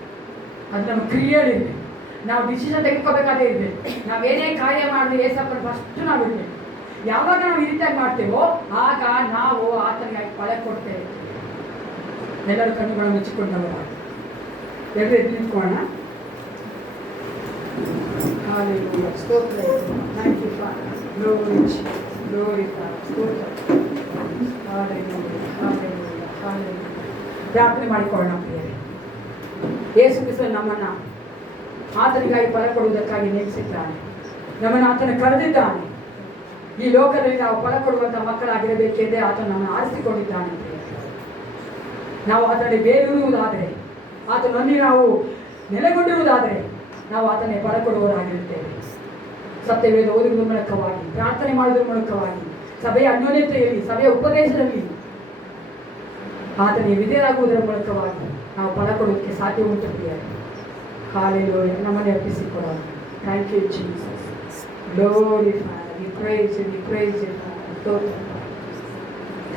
ಅದು ನಮ್ಮ ಕ್ರಿಯೆಯಲ್ಲಿರ್ಬೇಕು. ನಾವು ಡಿಸಿಷನ್ ತೆಗೆದುಕೋಬೇಕಾದೇ ಇರ್ಬೇಕು. ನಾವೇನೇ ಕಾರ್ಯ ಮಾಡಿದ್ರೆ ಏಸಪ್ಪನ ಫಸ್ಟ್ ನಾವು ಇರ್ಬೇಕು. ಯಾವಾಗ ನಾವು ಈ ರೀತಿಯಾಗಿ ಮಾಡ್ತೇವೋ ಆಗ ನಾವು ಆತನಿಗೆ ಫಲ ಕೊಡ್ತೇವೆ. ಎಲ್ಲರೂ ಕಣ್ಣುಗಳನ್ನು ಮುಚ್ಚಿಕೊಂಡವರು ಎಲ್ಲರೂ ಎದ್ದು ನಿಂತ್ಕೊಳ್ಳೋಣ. Hallelujah. ಸ್ತೋತ್ರ. Thank you, Father. Glory, glory, Father. ಸ್ತೋತ್ರ. Hallelujah. Hallelujah. Hallelujah. ಪ್ರಾರ್ಥನೆ ಮಾಡಿಕೊಳ್ಳೋಣ ಪ್ರಿಯರೇ. ಯೇಸು ಕ್ರಿಸ್ತ ನಮ್ಮನ್ನ ಆತನಿಗಾಗಿ ಫಲ ಕೊಡುವುದಕ್ಕಾಗಿ ನೇಮಿಸಿದ್ದಾನೆ. ನಮ್ಮನ್ನು ಆತನ ಕರೆದಿದ್ದಾನೆ. ಈ ಲೋಕದಲ್ಲಿ ನಾವು ಫಲ ಕೊಡುವಂತಹ ಮಕ್ಕಳಾಗಿರಬೇಕೆಂದೇ ಆತನು ನಮ್ಮನ್ನು ಆರಿಸಿಕೊಂಡಿದ್ದಾನೆ. ನಾವು ಆತನಿಗೆ ಬೇರೂರುವುದಾದರೆ, ಆತನಲ್ಲಿ ನಾವು ನೆಲೆಗೊಂಡಿರುವುದಾದರೆ ನಾವು ಆತನೇ ಫಲ ಕೊಡುವವರಾಗಿರುತ್ತೇವೆ. ಸತ್ಯವೇದ ಓದುವುದರ ಮೂಲಕವಾಗಿ, ಪ್ರಾರ್ಥನೆ ಮಾಡುವುದರ ಮೂಲಕವಾಗಿ, ಸಭೆಯ ಅನ್ಯೋನ್ಯತೆಯಲ್ಲಿ, ಸಭೆಯ ಉಪದೇಶದಲ್ಲಿ ಆತನಿಗೆ ವಿಧೇಯರಾಗುವುದರ ಮೂಲಕವಾಗಿ ನಾವು ಫಲ ಕೊಡೋದಕ್ಕೆ ಸಾಧ್ಯ ಉಂಟು ಪ್ರಿಯರೇ. Hallelujah. ನಮ್ಮನ್ನು ಅರ್ಪಿಸಿಕೊಳ್ಳೋಣ. Thank you, Jesus. Glory, Father. We praise you, Father.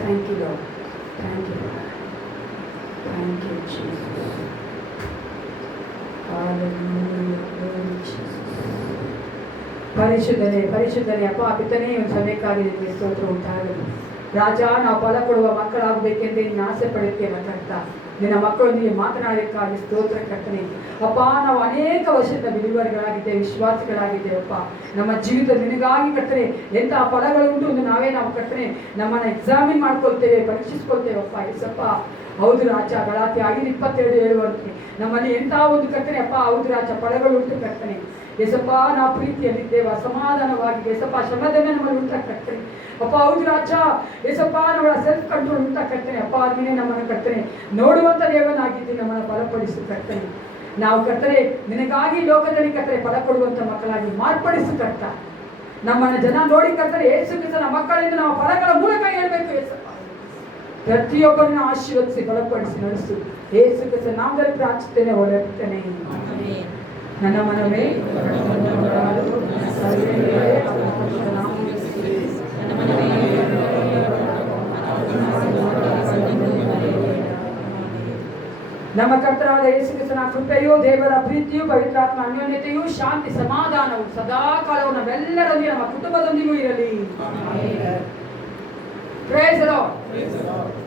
Thank you, Lord. Thank you, Father. Thank you, Jesus. Hallelujah. Glory, Jesus. ಪರಿಶುದ್ಧನೇ ಅಪ್ಪ ಪಿತನೇ ಒಂದು ಸಭೆಕ್ಕಾಗಿ ನಿಮಗೆ ಸ್ತೋತ್ರ ಉಂಟಾಗಲಿ. ರಾಜ, ನಾವು ಫಲ ಕೊಡುವ ಮಕ್ಕಳಾಗಬೇಕೆಂದೇ ನಿನ್ನ ಆಸೆ ಪಡುತ್ತೇವೆ ಕರ್ತ. ನಿನ್ನ ಮಕ್ಕಳೊಂದಿಗೆ ಮಾತನಾಡಬೇಕಾಗಿ ಸ್ತೋತ್ರ ಕರ್ತನೆ. ಅಪ್ಪ, ನಾವು ಅನೇಕ ವರ್ಷದ ಬಿಡುವರಿಗಳಾಗಿದ್ದೇವೆ, ವಿಶ್ವಾಸಿಗಳಾಗಿದ್ದೇವೆ ಅಪ್ಪ. ನಮ್ಮ ಜೀವಿತ ನಿನಗಾಗಿ ಕರ್ತನೆ ಎಂತಹ ಫಲಗಳುಂಟು ಎಂದು ನಾವು ಕರ್ತನೆ ನಮ್ಮನ್ನು ಎಕ್ಸಾಮಿನ್ ಮಾಡ್ಕೊಳ್ತೇವೆ, ಪರೀಕ್ಷಿಸ್ಕೊಳ್ತೇವೆ ಅಪ್ಪ. ಎಸಪ್ಪ, ಹೌದು ರಾಜ, ಗಲಾತ್ಯ 5:22 ಹೇಳುವಂತೆ ನಮ್ಮಲ್ಲಿ ಎಂತಹ ಒಂದು ಕರ್ತನೆ ಅಪ್ಪ, ಹೌದು ರಾಜ, ಫಲಗಳುಂಟು ಕರ್ತನೆ. ಯೇಸಪ್ಪ ನಾವು ಪ್ರೀತಿಯಲ್ಲಿದ್ದೇವೆ, ಸಮಾಧಾನವಾಗಿ ಯೇಸಪ್ಪ ಶ್ರಮದನ್ನೇ ನಮ್ಮಲ್ಲಿ ಉಂಟ ಕರ್ತನೆ. ಅಪ್ಪ ಹೌದು ರಾಜ, ಯೇಸಪ್ಪ ನಮ್ಮ ಸೆಲ್ಫ್ ಕಂಟ್ರೋಲ್ ಉಂಟ ಕರ್ತನೆ. ಅಪ್ಪ ನೀನೇ ನಮ್ಮನ್ನು ಕರ್ತನೆ ನೋಡುವಂತ ದೇವನಾಗಿದ್ದೀನಿ, ನಮ್ಮನ್ನು ಬಲಪಡಿಸು ಕರ್ತನೆ. ನಾವು ಕರ್ತನೆ ನಿನಗಾಗಿ ಲೋಕದಲ್ಲಿ ಕರ್ತನೆ ಫಲ ಕೊಡುವಂತ ಮಕ್ಕಳಾಗಿ ಮಾರ್ಪಡಿಸು ಕರ್ತ. ನಮ್ಮನ್ನು ಜನ ನೋಡಿ ಕರ್ತನೆ ಯೇಸು ಕ್ರಿಸ್ತನ ಮಕ್ಕಳಿಂದ ನಾವು ಫಲಗಳ ಮೂಲಕ ಹೇಳ್ಬೇಕು ಯೇಸಪ್ಪ. ಪ್ರತಿಯೊಬ್ಬರನ್ನು ಆಶೀರ್ವದಿಸಿ ಬಲಪಡಿಸಿ ನಡೆಸು. ಯೇಸು ಕ್ರಿಸ್ತನ ನಾಮದಲ್ಲಿ ಪ್ರಾರ್ಥಿಸುತ್ತೇನೆ, ಹೊರಡ್ತೇನೆ. ನನ್ನ ಮನವೇ ನಮ್ಮ ಕರ್ತನಾದ ಯೇಸು ಕ್ರಿಸ್ತನ ಕೃಪೆಯು, ದೇವರ ಪ್ರೀತಿಯು, ಪವಿತ್ರಾತ್ಮ ಅನ್ಯೋನ್ಯತೆಯು, ಶಾಂತಿ ಸಮಾಧಾನವು ಸದಾ ಕಾಲವು ನಮ್ಮೆಲ್ಲರೊಂದಿಗೆ ನಮ್ಮ ಕುಟುಂಬದೊಂದಿಗೂ ಇರಲಿ. Praise the Lord.